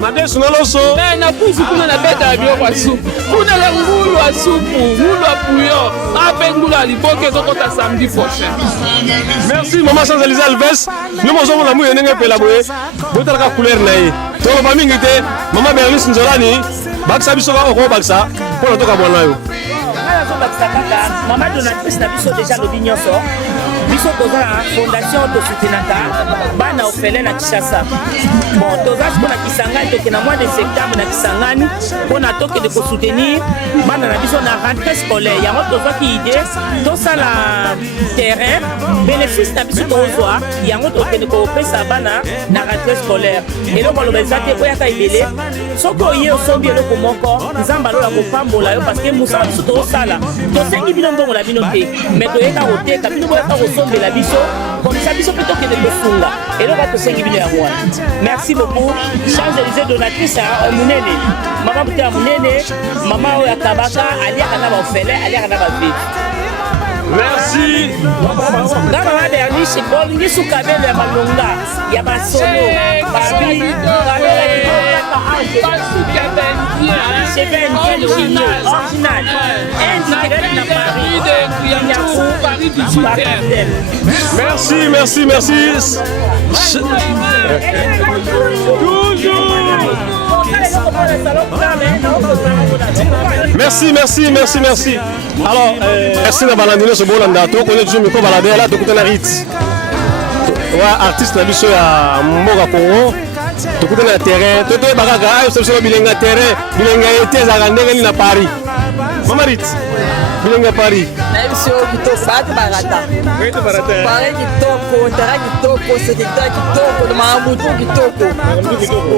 Madame Sunaloso. Mais na pousse kuna na beta biloko soupe. Kuna la ngulu a soupe, ngulu a pouyo. Ape ngulu a liboke zokota samedi prochain. Merci maman Champs-Élysées Alves. Nous mozongo na muye ndenge pela boye. Botala ka couleur na ye. To ba mingi te maman Bernice Nzolani. Baksa biso ka oko baksa. Pour toka mwana yo. Maman donatrice na biso déjà le bignonso. Biso toza na fondation to soutenaka bana orphelin na Kinshasa. Bon, toza na Kisangani toke na mois de septembre na Kisangani pona toke de ko soutenir bana na biso na rentrée scolaire. Yango toza ki idée to sala terrain bénéfice na biso tozwa yango toke de ko pesa bana na rentrée scolaire. Et donc on va te koya ka ibele soko ye osombi eloko moko nzamba lo ya kopambola yo parce que musala biso to sala to sengi bino mbongo la bino te mais to yeka oteka bino boya ka la biso comme ça biso plutôt que de befunga et là va te sengi bino ya mwana. Merci beaucoup Champs-Élysées donatrice à Munene maman puta Munene maman ya Kabaka alia kana ba ofele alia kana ba vie. Merci. Maman Bernice bolingi sukabele ya malonga ya basolo babi c'est bien original indirect na Paris Merci. Alors, merci na balandino ce bolanda to ko nezu miko balade là to kutana rit. Wa artiste na biso ya mboka Congo. To kutana terrain, to bagaga ayo so bilenga terrain, bilenga ete za ngenge ni na Paris. Mama rit. Bilenga Paris. Na biso kitoko batu barata. Wetu barata. Paris kitoko, terrain kitoko, secrétaire kitoko, de Mamutu kitoko.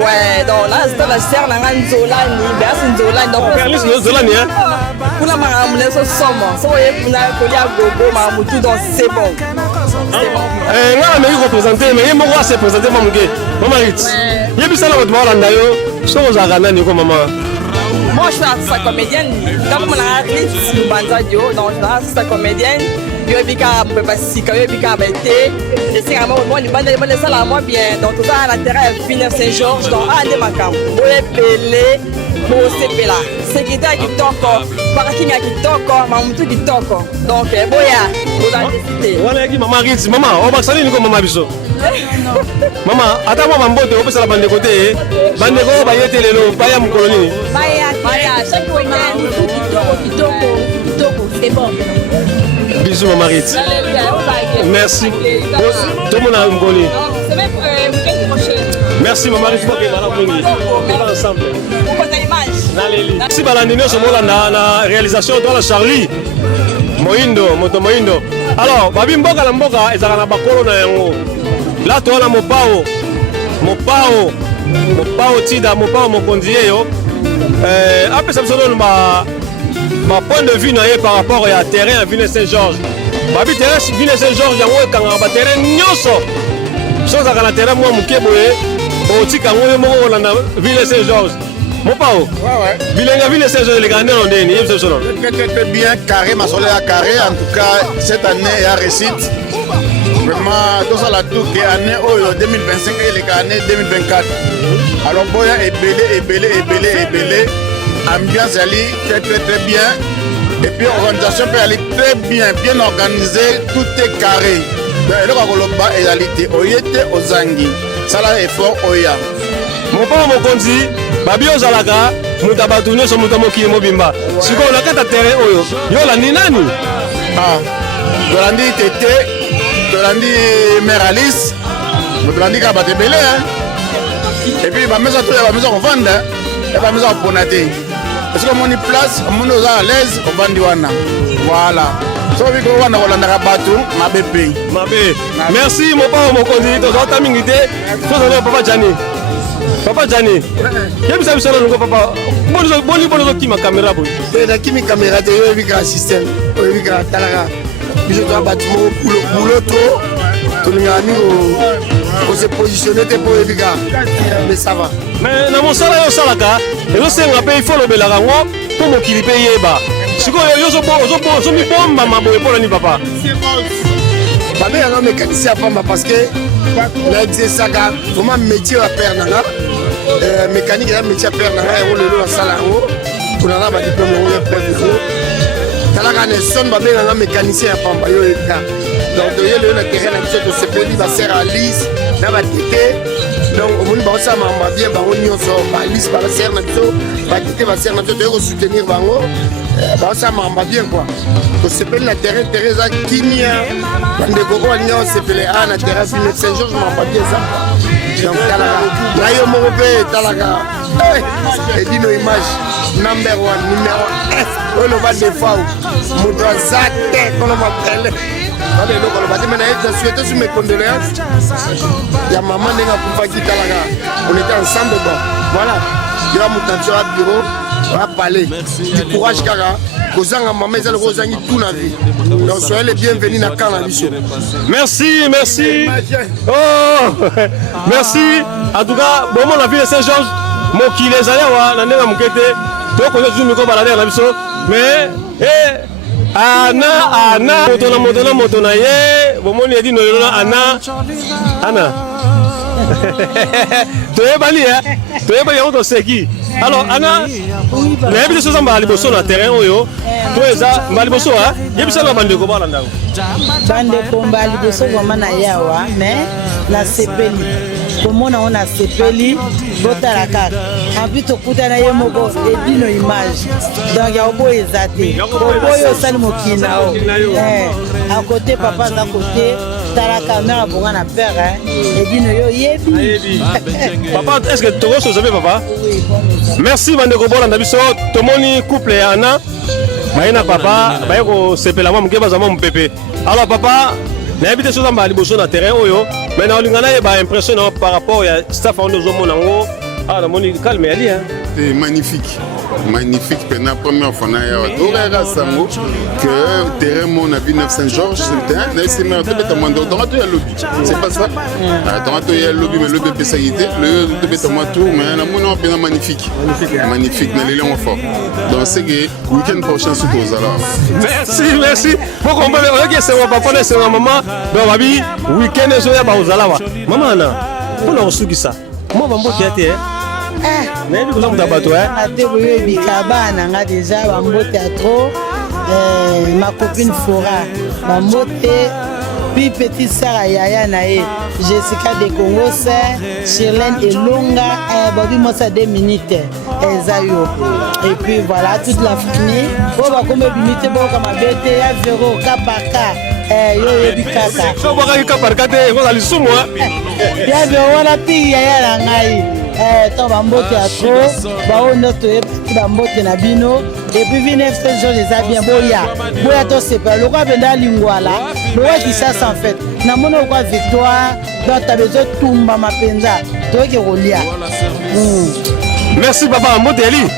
Ouais, donc là c'est la serre na Nzolani, Bernice Nzolani. Donc Bernice Nzolani hein. Kuna Mamutu so somo. So ye kuna kolia gogo Mamutu donc c'est bon. Là mais représenter mais il m'a se présenter mamuke. Mama rit. Yebisa la votre malanda yo. So za gana ni ko maman. Moi je suis artiste comédienne, donc mon artiste Banzadio, donc je suis artiste comédienne. Je suis artiste je suis moi bien, donc tout ça à l'intérieur finir Saint-Georges, donc à des macam. Vous épelez, vous épelez là. Secrétaire qui toko, parking qui toko, Mamutu qui toko. Donc boya, vous avez voilà qui maman rit, maman, on va saluer comme maman biso. Maman, attends moi mambote, on peut ça la bande côté. Bande ko ba yete lelo, ba ya mkoloni. Baya, chaque week-end, kitoko, c'est bon. Bisous maman rit. Merci. Tout le monde a mkoloni. C'est même week-end prochain. Merci maman rit pour que voilà on va ensemble. Pour ta image. Merci balandino ce moment na réalisation dans la Charlie. Moto Moindo. Alors, babi mboka na mboka ezaka na bakolo na yango. Là to na mopao tida mopao mokonzi yo apesa biso nano point de vue na ye par rapport ya terrain ya Ville Saint-Georges. Babi terrain Ville Saint-Georges yango ekangaka baterrain nyonso so ozalaka na terrain mwa moke boye otika yango yo moko kolanda Ville Saint-Georges. Mopao bilenga Ville Saint-Georges eleka ndeno ndeni ye biso biso nono très bien carré masolo ya carré en tout cas cette année ya réussite vraiment tosala tout ke année oyo 2025 eleka année 2024 alors boya ebele ambiance ali très bien et puis organisation peut aller très bien organisée, tout est carré. Le Koloba estalité oyete ozangi sala effort oya mon papa mokonzi babi ozalaka mutabatune so mutamoki mobimba siko na kata terrain oyo yola ni nani Dolandi Tete Dolandi Meralis Dolandi Kabatebele et puis ba maison to ba maison revendre et ba maison ponaté parce que mon place mon est à l'aise on vend wana voilà so vi ko wana kolanda ka batu mabepe merci mon papa mokonzi to zota mingite to zo papa Jani yemi sa bisala ngo papa boni kima caméra boy na kimi caméra te yo vika système yo vika talaka biso to batu boulot trop to ngani ko se positionner te pour vika mais ça va mais na mon sala yo salaka ezo senga pe il faut le belaka ngo pour mokili pe yeba siko yo zo mi bomba maboye pour ni papa babe ya no mécanicien pamba parce que la exesaka vraiment métier à perdre nanga mécanique ya métier à perdre nanga ya lelo la sala ngo kuna na ba diplôme ngo preuve talaka ne son babe nanga mécanicien ya pamba yo eka donc de yelo na terrain na biso to sepeli ba ser à lisse na ba tete donc au monde ba ça mamba bien ba nyonso ba lisse ba ser na biso ba tete ba ser na biso to soutenir bango ba ça mamba bien quoi to sepeli na terrain Teresa Kinia bande gogo nyonso sepeli ana terrain Ville Saint-Georges mamba bien ça donc talaka na yo mo pe talaka et dino image number 1 numéro 1 le va de faux moto azate kono mapele bale loko le bâtiment na je souhaite sur mes condoléances ya maman nenga kupaki talaka on était ensemble bon voilà il va mutation à bureau va parler du courage kaka kozanga maman ezali kozangi tout na vie donc soyez les bienvenus na camp na biso merci oh merci en tout cas bon mon Ville Saint-Georges mokile ezali wa na ndenga mukete to ko zo miko balade na biso mais Ana moto na ye bomoni edi no Ana toyebali yango seki alors Ana nayebi biso mbala liboso na terrain oyo to eza mbala liboso yebisa na bandeko balandango bandeko mbala liboso vraiment na yawa mais na sepeli komona on a sepeli botala kaka ensuite tokutana ye moko edino image donc ya obo ezate oboyo osali mokili na o à côté papa aza côté tala caméra bonga na père edino yo yebi papa est-ce que tokoso zabe papa merci bandeko bolanda biso tomoni couple ya Ana bayina papa bayeko sepela mwa mukeba za mwa mpepe alors papa nayebi te soza mbala liboso na terrain oyo mais na olingana ye ba impression par rapport ya staff ondo zomona ngo na moni calme ali c'est magnifique pena première fois na ya torera sango que terrain mon avis 9 Saint-Georges c'est un c'est mais peut être moins dans tout ya lobby c'est pas ça dans tout ya lobby mais le bébé ça y était le bébé moi tout mais na mon pena magnifique na l'élan fort donc c'est que week-end prochain sous aux alors merci pour qu'on peut c'est mon papa c'est ma maman donc babi week-end zo ya ba ozalawa maman na pour la resuki ça moi bambo qui était mais nous sommes d'abord bikaba nga déjà bambote à trop ma copine Fora bambote puis petite sœur Yaya nae Jessica de Congo c'est Chirlène et Longa babi moi ça 2 minutes ezayo et puis voilà toute la famille on va comme minutes bon comme bête ya Véro Kapaka yo yebi kaka so baka Kapaka te ko ali sumo ya Véro wana pi Yaya na ngai to bambote à trop bao noto et bambote na bino et puis Ville Saint-Georges eza bien boya to sepa le roi benda lingwala le roi qui ça en fait na mono quoi victoire donc tu as besoin tumba mapenza to ke rolia Merci papa, mbote ali.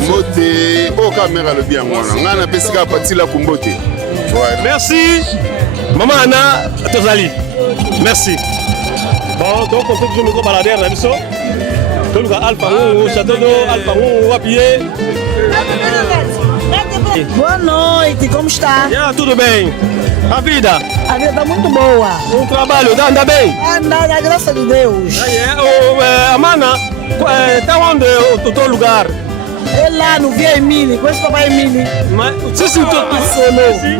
Mbote, au caméra le bien moi. On a pesé qu'à partir la kumbote. Merci. Maman Anna Tozali. Merci. Bon, donc on fait toujours le micro balader na biso. Donc Alpha ou Château Alpha ou Wapié. Boa noite, como está? Tudo bem. A vida? A vida está muito boa. O trabalho anda bem? Anda, graças a Deus. Amana, tá onde o teu lugar? É lá no Via Emílio, conhece o papai Emílio? Mas você se Solo.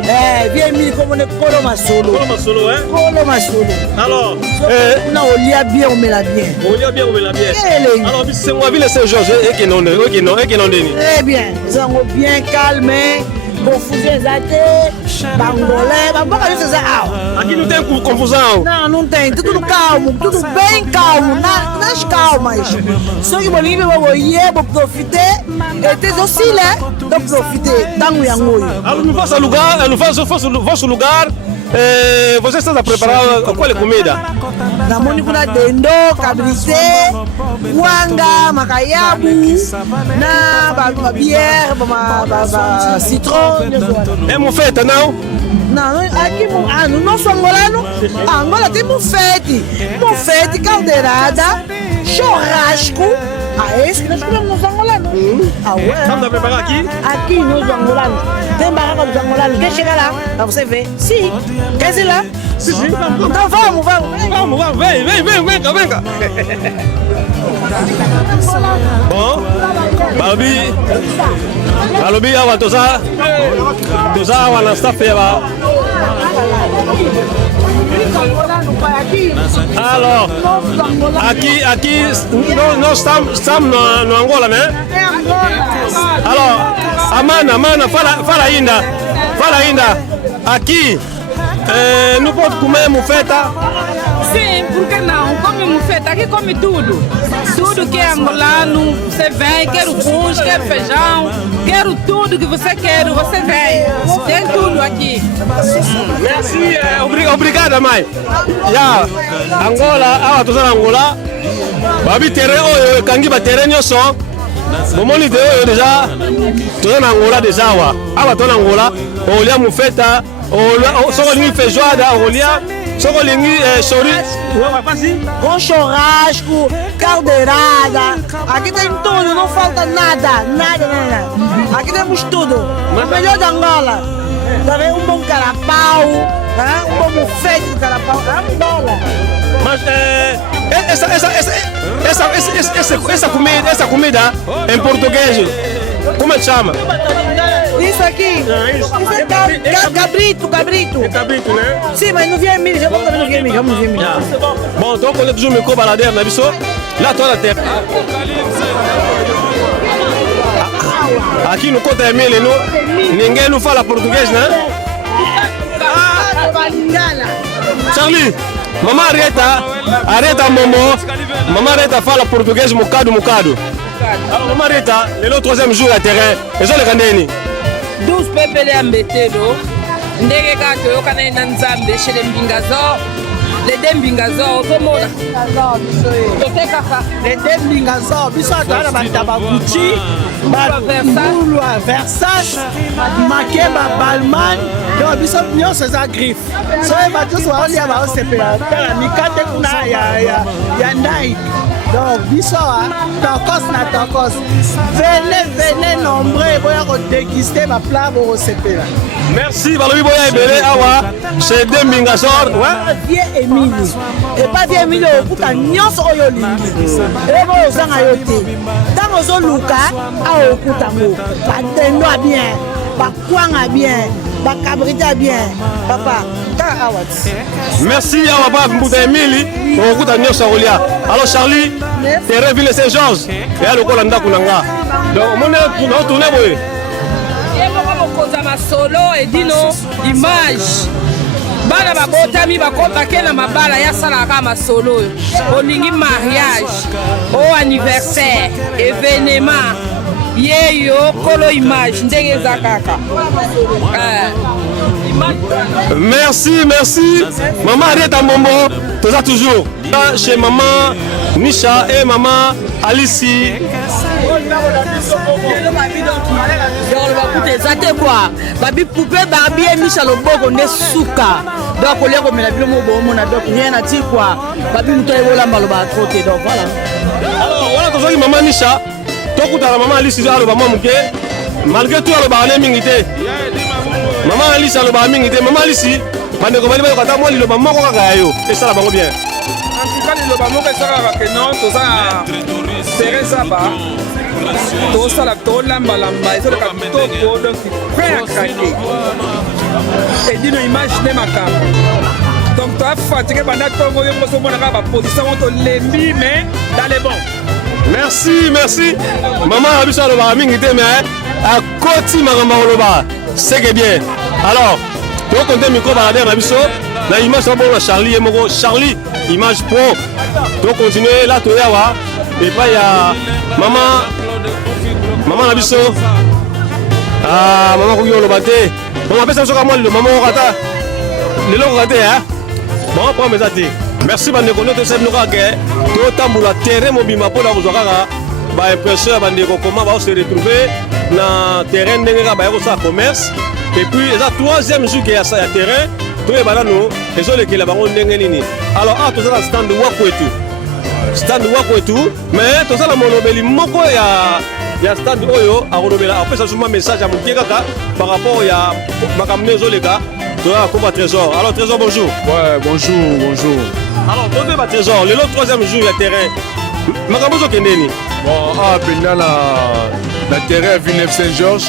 É, Via Emílio, como é Coloma Solo. Coloma Solo, é? Coloma Solo. Alors, não, olha bien, on me l'a bien. Olha bien, on me l'a bien. Alors, c'est moi, ville Saint-Georges, et qui non, très bien, ils sont bien calmés. Confusão exata, bangolé, bamboca isso é aqui não tem confusão. Não tem, tudo calmo, tudo bem calmo, nas calmas. Só que Bolívia vai ir, vou profiter, e tem aussi là, vou profiter, tango yango. Alors no vosso lugar, você está preparado qual é comida? Na Mônica na dendo, cabrité, wanga, macayabu, na bière, citron. É mufeta, não? Não, aqui no nosso angolano, Angola tem mufete, caldeirada, churrasco. É isso que nós comemos nos angolanos. Estamos a preparar aqui? Aqui nos angolanos. Tem barraca dos angolanos. Quer chegar lá? Pra você ver. Sim. Quer ir lá? Sim. Então vamos. Vem cá. Bom, Balobi, awa toza awa na staff ya Alors, aqui nós estamos no Angola, né? Alors, Amana, fala ainda. Aqui, não pode comer mufeta? Sim, por que não? Come mufeta, aqui come tudo. Tudo que é angolano, você vem, quero pus, quero feijão, quero tudo que você quer, você vem. Tem tudo aqui. Merci, obrigada, mãe. Angola, awa toza na Angola. Babi terrain oyo kangi ba terrain nyonso. Bomoni te oyo déjà toza na Angola déjà awa toza na Angola, olia mufeta, soko lingi feijoada, olia soko lingi chori. Com churrasco, caldeirada, aqui tem tudo, não falta nada. Aqui temos tudo. O melhor da Angola. Também um bom carapau, um bom mufete de carapau, Angola. Mas essa comida em português, como é que chama? Isso aqui, isso é cabrito. É cabrito, né? Sim, mas não vem milho, já vamos ver no vem milho. Bom, então quando eu toujours micro balader na biso, lá toda a terra. Aqui no Cota Emílio, ninguém não fala português, né? Charlie, mamãe Areta Momo, mamãe Areta fala português mocado. Alors mamãe Areta, le troisième jour à terrain, et je le rendez. 12 pepele ambetelo, ndenge kaka yoka na nzambe chez les Mbingazo. Les deux Mbingazo, otomona. Les deux Mbingazo, biso atala bataba Gucci, Mbulwa Versace, Makeba Balmain, donc biso nyonso eza griffe. So batuso baolia baosepela, tala mikate kuna ya Nike. Donc biso tokos. Venez nombreux boya ko déguster ba plat bo sepela. Merci balobi boya ebele awa chez deux Mbingazo. Vie Emile. Et pas vie Emile okuta nyonso oyo lingi. Ebo ozanga yo te. Tango zo luka a okuta ngo. Batendo bien, bakwanga bien, bakabrita bien. Papa, ta awat. Merci awa ba mbuta Emile okuta nyonso olia. Alors Charlie, terrain ville Saint-Georges. Et à lokola ndako nanga. Donc on tourner boye. Koza masolo edino image bana bakotami bakopake na mabala yasalaka masolo olingi mariage o anniversaire événement yeyo kolo image ndenge eza kaka. Merci maman Areta Mombo, toza toujours chez maman Nisha et maman Alici. eza te quoi babi poupe Barbie et Michel Loboko ne suka donc on les remet la bio mona donc rien à dire quoi babi muto ewola maloba trop te donc voilà. Alors voilà to soki maman Nisha to kutala maman Alici aloba mwa muke malgré tout aloba ne mingi te maman Alici aloba mingi te maman Alici bande ko bali ba kata mwa liloba moko kaka yo esala bango bien. En tout cas liloba moko esalaka ke non toza Teresa ba tosala tolambalamba ezoleka kitoko donc prêt à craquer edino imagine makambo donc toa fatigué banda ntongo yo mposo omonaka baposition mo tolembi mais dans les bons. Merci maman abiso alobaka mingi te mais akoti makambo akoloba seke bien. Alors tokonte micro baladere na biso na image na bongo na Charlie ye moko Charlie image pro tokontinue la toyawa epai ya maman na biso maman koki oloba te mama apesa biso ka mwa lelo mama okata lelo koka te mama problème eza te. Merci bandeko nio tosali bino kaka totambola terrain mobima mpona kozwa kaka baimpression ya bandeko koma baose retrouve na terrain ndenge kaka baya kosala commerce et puis eza 3e jour ke ya terrain toyeba nano ezolekela bango ndenge nini. Alors toza na stand wakwetu mais tozala molobeli moko ya stand oyo akolobela apesa suma message ya mokie kaka par rapport ya makambo ezoleka toza komba trésor. Alors trésor bonjour. Ouais bonjour. Alors totoyeba trésor lelo 3e jour ya terrain makambo ezokendeni. Bon penza na terrain ya Villeneuve Saint-Georges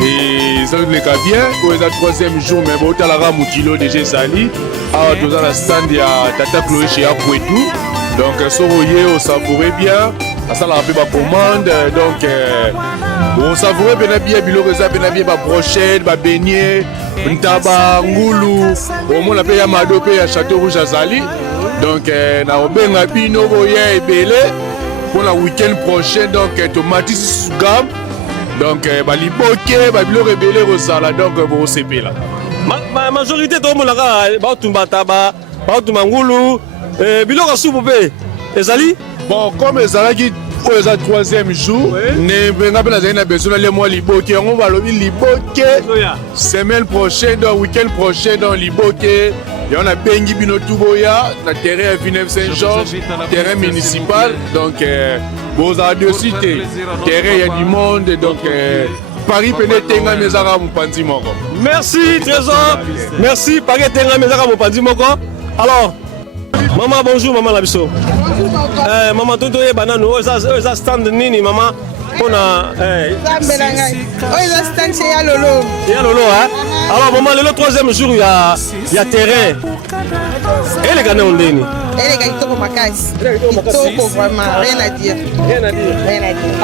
et ezoleka bien oyo eza 3e jour mais botalaka mokilo déjà ezali awa toza na stand ya tata Chloé chez Akwetu. Donc soko ye osavoure bien asalaka mpe bacommande donc osavoure pena bien biloko eza pena bien babrochette babeignet ntaba ngulu omona mpe ya mado mpe ya Château Rouge azali donc na obenga bino boya ebele mpona week-end prochain donc tomatisi sugam donc baliboke babiloko ebele kozala donc bokosepela majorité tomonaka baotumba taba baotumba ngulu biloko supu mpe ezali bon comme ezalaki oyo eza 3e jour nga mpe nazali na besoin nalie mwa liboke yango balobi liboke semaine prochaine donc week-end prochain donc liboke yango nabengi bino tu boya na terrain ya Villeneuve Saint-Georges terrain municipal donc bozala dessus te terrain ya du monde donc Paris pene tengami ezaka mopanzi moko. Merci Trésor, merci Paris tengami ezaka mopanzi moko. Alors maman bonjour maman na biso. Maman toto ye banano oza stand nini maman pona zambela ngai oza stand chez ya lolo alors maman lelo 3e jour ya terrain eleka na ondeni eleka kitoko makasi kitoko vraiment rien à dire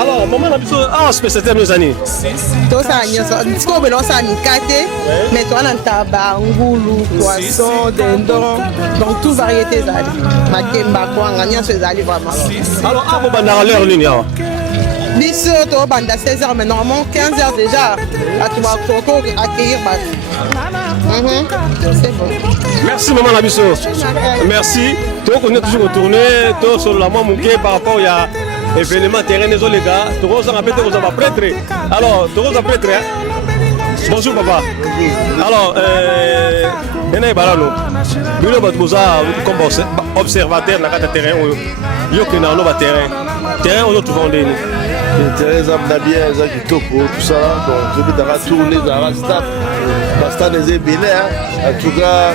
alors maman na biso spécialité mezani tosala nyonso sikoyo bela osala mikate mais toza na ntaba ngulu poisson dindon donc tout variété ezali makemba kwanga nyonso ezali vraiment alors bobandaka l'heure nini awa biso tobanda 16h mais normalement 15h déjà atoko accueillir bato. C'est bon. Merci maman na biso. Merci. Tu connais toujours retourner sur la maman par rapport à événement terrain des olégas. Tu vas répéter aux prêtres. Alors, tu vas prêtre. Bonjour papa. Alors, ena balalo. Bino batboza comme observateur na kata terrain yo que na no ba terrain on trouve ndeni. Terrain za bien za kitoko tout ça donc je vais dans tourner dans la staff. Basta des belé en tout cas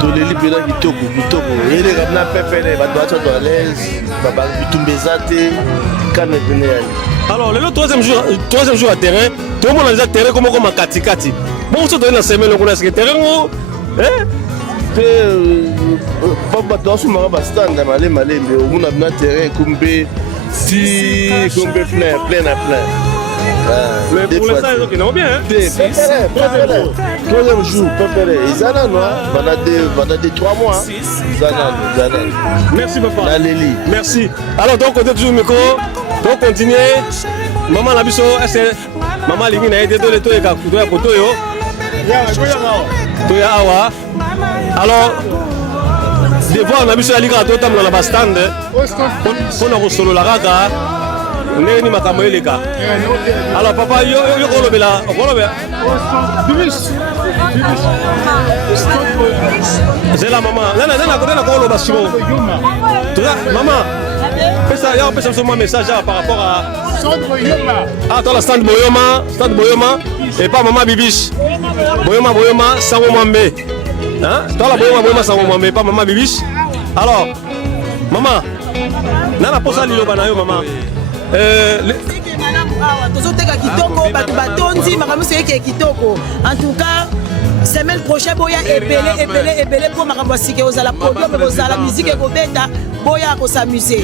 tous les libéraux kitoko. Et les gars na pepele ba doit être à l'aise, ba bitumbezate kana venir. Alors le 3e jour à terrain, tout le monde a déjà terrain comme katikati. Bon ça donne la semaine on a ce terrain papa doit se marrer bastant dans malé mais on a bien terrain comme si comme plein. Mais pour l'instant ils ont bien troisième jour pépéré ils en ont pendant des 3 mois merci papa merci alors donc on est toujours micro donc continuer maman la biso est maman lingi na été to le to eka kuto ya koto yo to ya awa alors devoir na biso ya lika totambola na bastand mpona kosolola kaka ndenge ni makambo eleka. Alors papa yo kolobela zela mama nana koloba simo mama pesa biso mwa message par rapport à toi la stand Boyoma et pas maman Bibiche Boyoma sango mwambe hein toi la Boyoma sango mwambe pas maman Bibiche. Alors maman nana posa liloba na yo maman tozoteka kitoko bato batondi makambo soyeke kitoko. En tout cas semaine prochaine boya ebele pour makambo sike ozala podium ozala musique ekobeta boya ko s'amuser.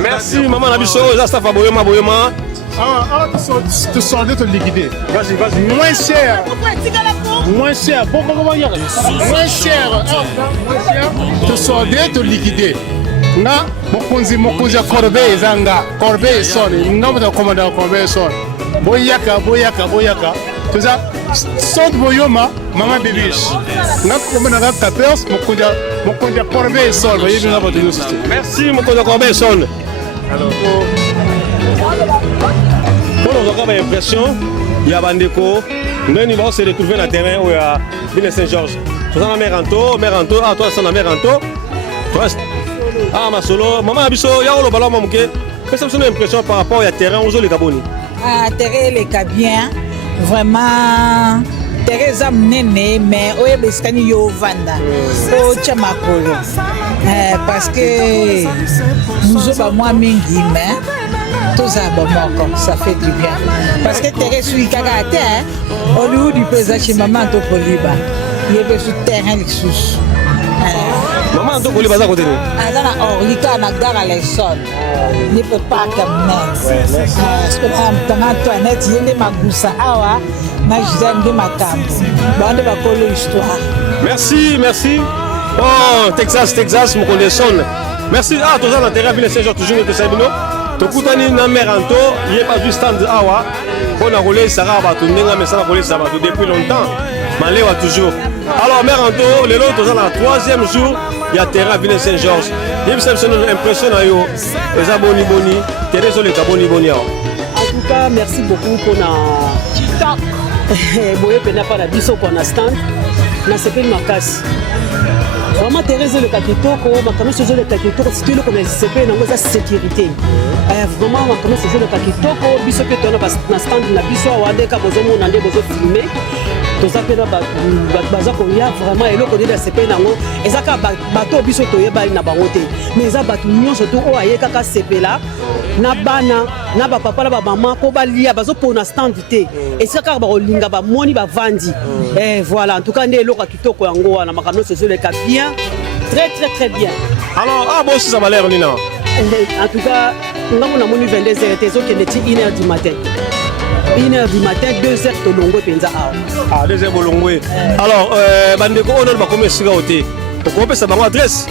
Merci maman na biso za staff Boyoma te solder te liquider. Vas-y. Moins cher. Moins cher. Moins cher. Te solder te liquider. Nga mokonzi ya Corbeille ezanga Corbeille soni nga moto komanda Corbeille soni boyaka toza Centre Boyoma Mama Bibiche nga komanda nga tapers mokonzi ya Corbeille soni boyebi nga bato nyonso te. Merci mokonzi ya Corbeille soni. Alors bon ozwaka baimpression ya bandeko ndeni bao se retrouver na terrain oyo ya Ville Saint-Georges toza na Meranto toi asa na Meranto ah masolo maman biso ya oloba la mamuke pesa biso na impression par rapport à terrain ozoleka boni. Ah terrain eleka bien vraiment terrain eza munene mais oyeba esikani yo ovanda otya makolo parce que mozoba mwa mingi mais tozala bamoko ça fait du bien parce que terrain soki kaka te hollywood mpe eza chez mama tokoliba yebe su terrain lisusu. Maman to koli baza koteni. Azana orika na gare les sol. Ne peut pas comme net. Parce que tanga Antoinette yende magusa awa na jende makambo. Bande ba kolo histoire. Merci. Oh Texas mon condition. Merci toza na terrain Ville Saint-Georges toujours que sabino. Tokutani na Meranto, il est pas juste stand awa. Pona rolé sara bato ndenga mesala rolé sara bato depuis longtemps. Malewa toujours. Alors Meranto le lot toza na 3e jour. Il y a terrain Ville Saint-Georges. Il y a une impression à yo. Les abonnés boni. Terrain les abonnés. En tout cas, merci beaucoup pour na TikTok. Boye pena pas la biso pour na stand. Na sepeli makasi. Vraiment Thérèse le kakitoko, makambo sozo le kakitoko, c'est le comme CP na ngoza sécurité. Vraiment makambo sozo le kakitoko, biso pe tona na stand na biso awade ka bozo mona nde bozo filmer. Toza pe na baza koya vraiment eloko de CP nango ezaka bato biso toyeba na bango te. Mais eza bato nyonso to o aye kaka CP la na bana na ba papa na ba maman ko balia bazo pona stand te. Et c'est kaka ba kolinga ba moni ba vandi. Voilà, en tout cas nde eloko kitoko yango wana makambo sozo le ka bien. Très bien. Alors, bon, si ça va l'air, Nina. En tout cas, nous avons 22h, qui est 1h du matin. 1h du matin, 2h de longue penza. Ah, 2h de longue. Alors, Bandeko, on a combien de sigaoté? On peut savoir l'adresse.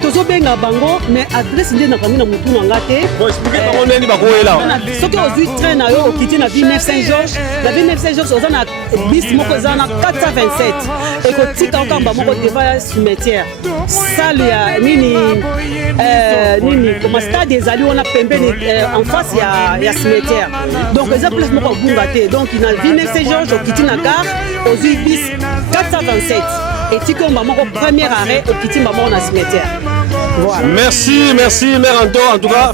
Tozo benga bango mais adresse nde na kamina mutu na ngate bon expliquer bango ndeni bakoye là soki ozwi train na yo okiti na Ville Saint-Georges na Ville Saint-Georges oza na bis moko eza na 427 ekotika okamba moko devant ya cimetière salle ya nini comme stade ezali wana pembeni en face ya cimetière donc eza place moko bunga te donc na Ville Saint-Georges okiti na gare ozwi bis 427 et tu comme maman au premier arrêt au petit maman na cimetière. Voilà. Merci Meranto en tout cas.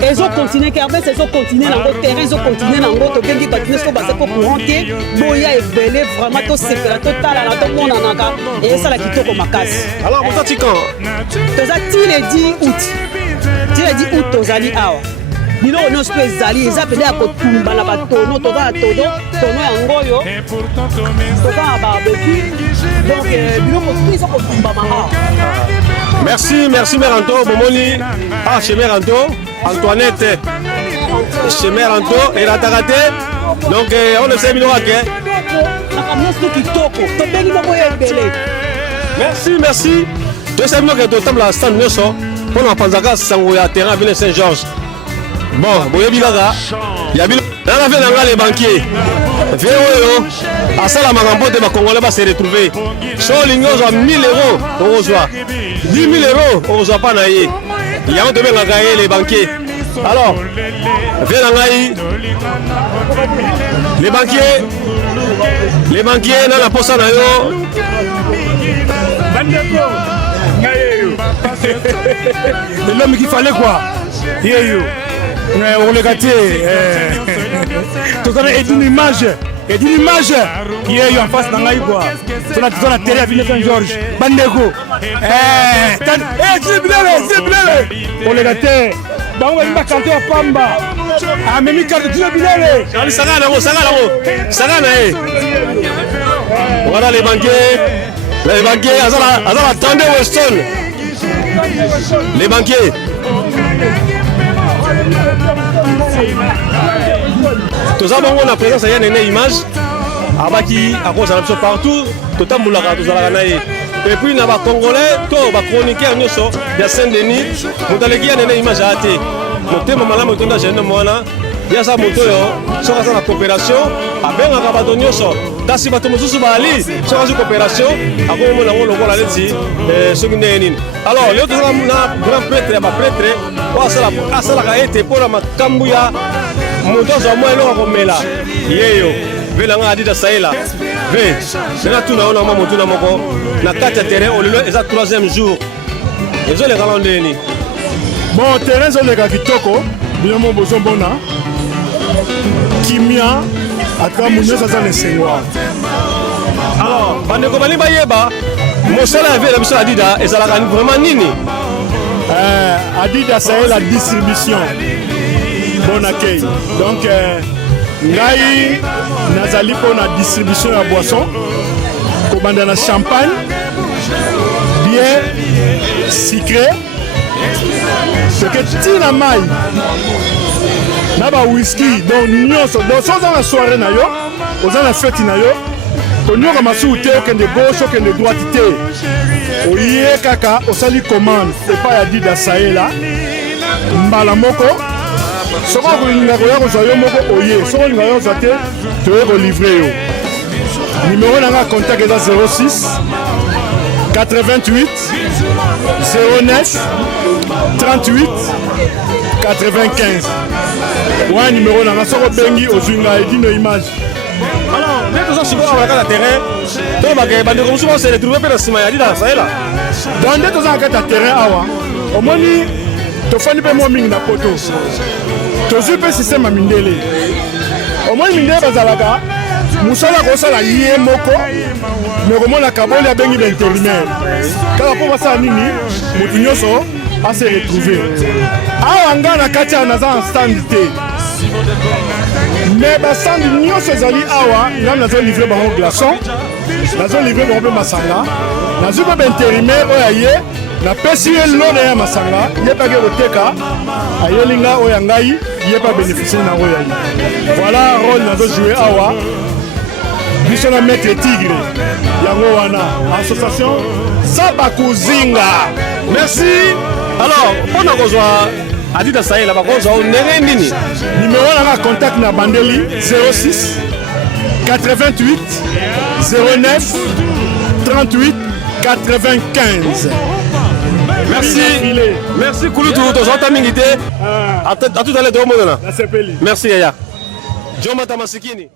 Ils ont continué car ils ont continué dans le terrain, ils ont continué dans le terrain qui continue sur base pour monter. Boya est belé vraiment tout c'est la totale à tout le monde en a et ça la quitte comme casse. Alors vous êtes quand? Tu as dit le 10 août. Tu as dit août aux ali awa. Bino no space zali ezapele akotumba na batono toza tono yango yo toza na barbecue donc bino kotuisa kotumba maha. Merci Meranto bomoni chez Meranto Antoinette chez Meranto et la tarate donc on le sait bino ake nakamnosto kitoko tobengi bango ya ebele. Merci to sabino ke totamla stand nyonso mpona panzaka sango ya terrain Ville Saint-Georges. Bon, boyebi kaka. Ya bilo. Nana fait nanga les banquiers. Fait oyo. Asala makambo te ba Congolais ba se retrouver. So lingo za 1000 euros on reçoit. 10 000 euros on reçoit pas na ye. Ya on te benga gaé les banquiers. Alors, fait nanga les banquiers na la posa na yo. C'est l'homme qu'il fallait quoi. On les gâté. Tu as une image. Et d'une image qui est en face d'Angaï quoi. Tu as la télé à Ville-Saint-Georges. Bandeko. C'est blé. On les gâté. On va canter à Pamba. Ah, mais mi carte de billet. Voilà les banquiers. Les banquiers, attendez Weston. Les banquiers. Tous les gens ont présence à une image. Abaki, à cause de la partout, tout le monde a et puis, il y a des Congolais, tous les chroniqueurs, il y a Saint-Denis, il y a une image à la télé. Il y a sa moto, sur la coopération, avec un rabaton, si bato mosusu bali sur la coopération, après on a le rôle là-dessus, ce qui n'est pas. Alors, les autres grand prêtre, ma prêtre, on a ça la été pour la Kambuya, moto sur moi et l'on a remis là. Yeyo, velanga adi da saïla. Ve, c'est là tout na on a monté na moko, na 4 terrain, on le est à 3e jour. Ils ont les galandés. Bon, terrain, c'est le gars qui toko, bien mon boson bona. Kimia, à quand mon Dieu, ça c'est le Seigneur. Alors, bandeko bali bayeba, mosala avait la mission Adidas et ça la gagne vraiment nini. Adidas c'est la distribution. Bon accueil. Donc, ngai nazali pour la distribution de boisson. Commandant la champagne, bien sucré. Ce que tu n'as pas. Naba whisky donc nyonso donc sans la soirée na yo oza na fête na yo konyoka masu te okende gauche okende droite te oye kaka osali commande epai ya Dida Saela mbala moko soko okolinga koya kozwa yo moko oye soko olinga yo kozwa te toye kolivre yo numéro nanga contact eza 06 88 09 38 95. Ouais, numéro là, ça bengi au Zunga et d'une image. Alors, les deux gens sur le terrain, donc souvent c'est retrouvé par la Simayadi dans ça là. Dans les deux ans terrain awa, au moins tu fais pas moins ming na poto. Tu joues système à mindele. Au moins mindele bazalaka, musala kosa la yé moko, mais comment la kaboli a bengi l'intérimaire. Quand pour ça nini, mutunyoso a se retrouver. Ah, on a la katia na za stand té. Mais ba stand nyonso ezali awa, nga nazo livrer ba glaçon, nazo livrer ba masanga, nazo ba intérimaire oyaye, na pesi l'one ya masanga, yepa ke oteka, ayelinga oyangai, yepa bénéficier na oyaye. Voilà rôle nazo jouer awa. Biso na maître Tigre, yango wana association Sabakuzinga. Merci. Alors, on a besoin Adidas Saela, par contre, on est nini. Numéro à contact na Bandeli 06 88 09 38 95. Merci. Merci Kouloutou, tu as minité. À tout à l'heure, merci Yaya. Joma Tamasikini.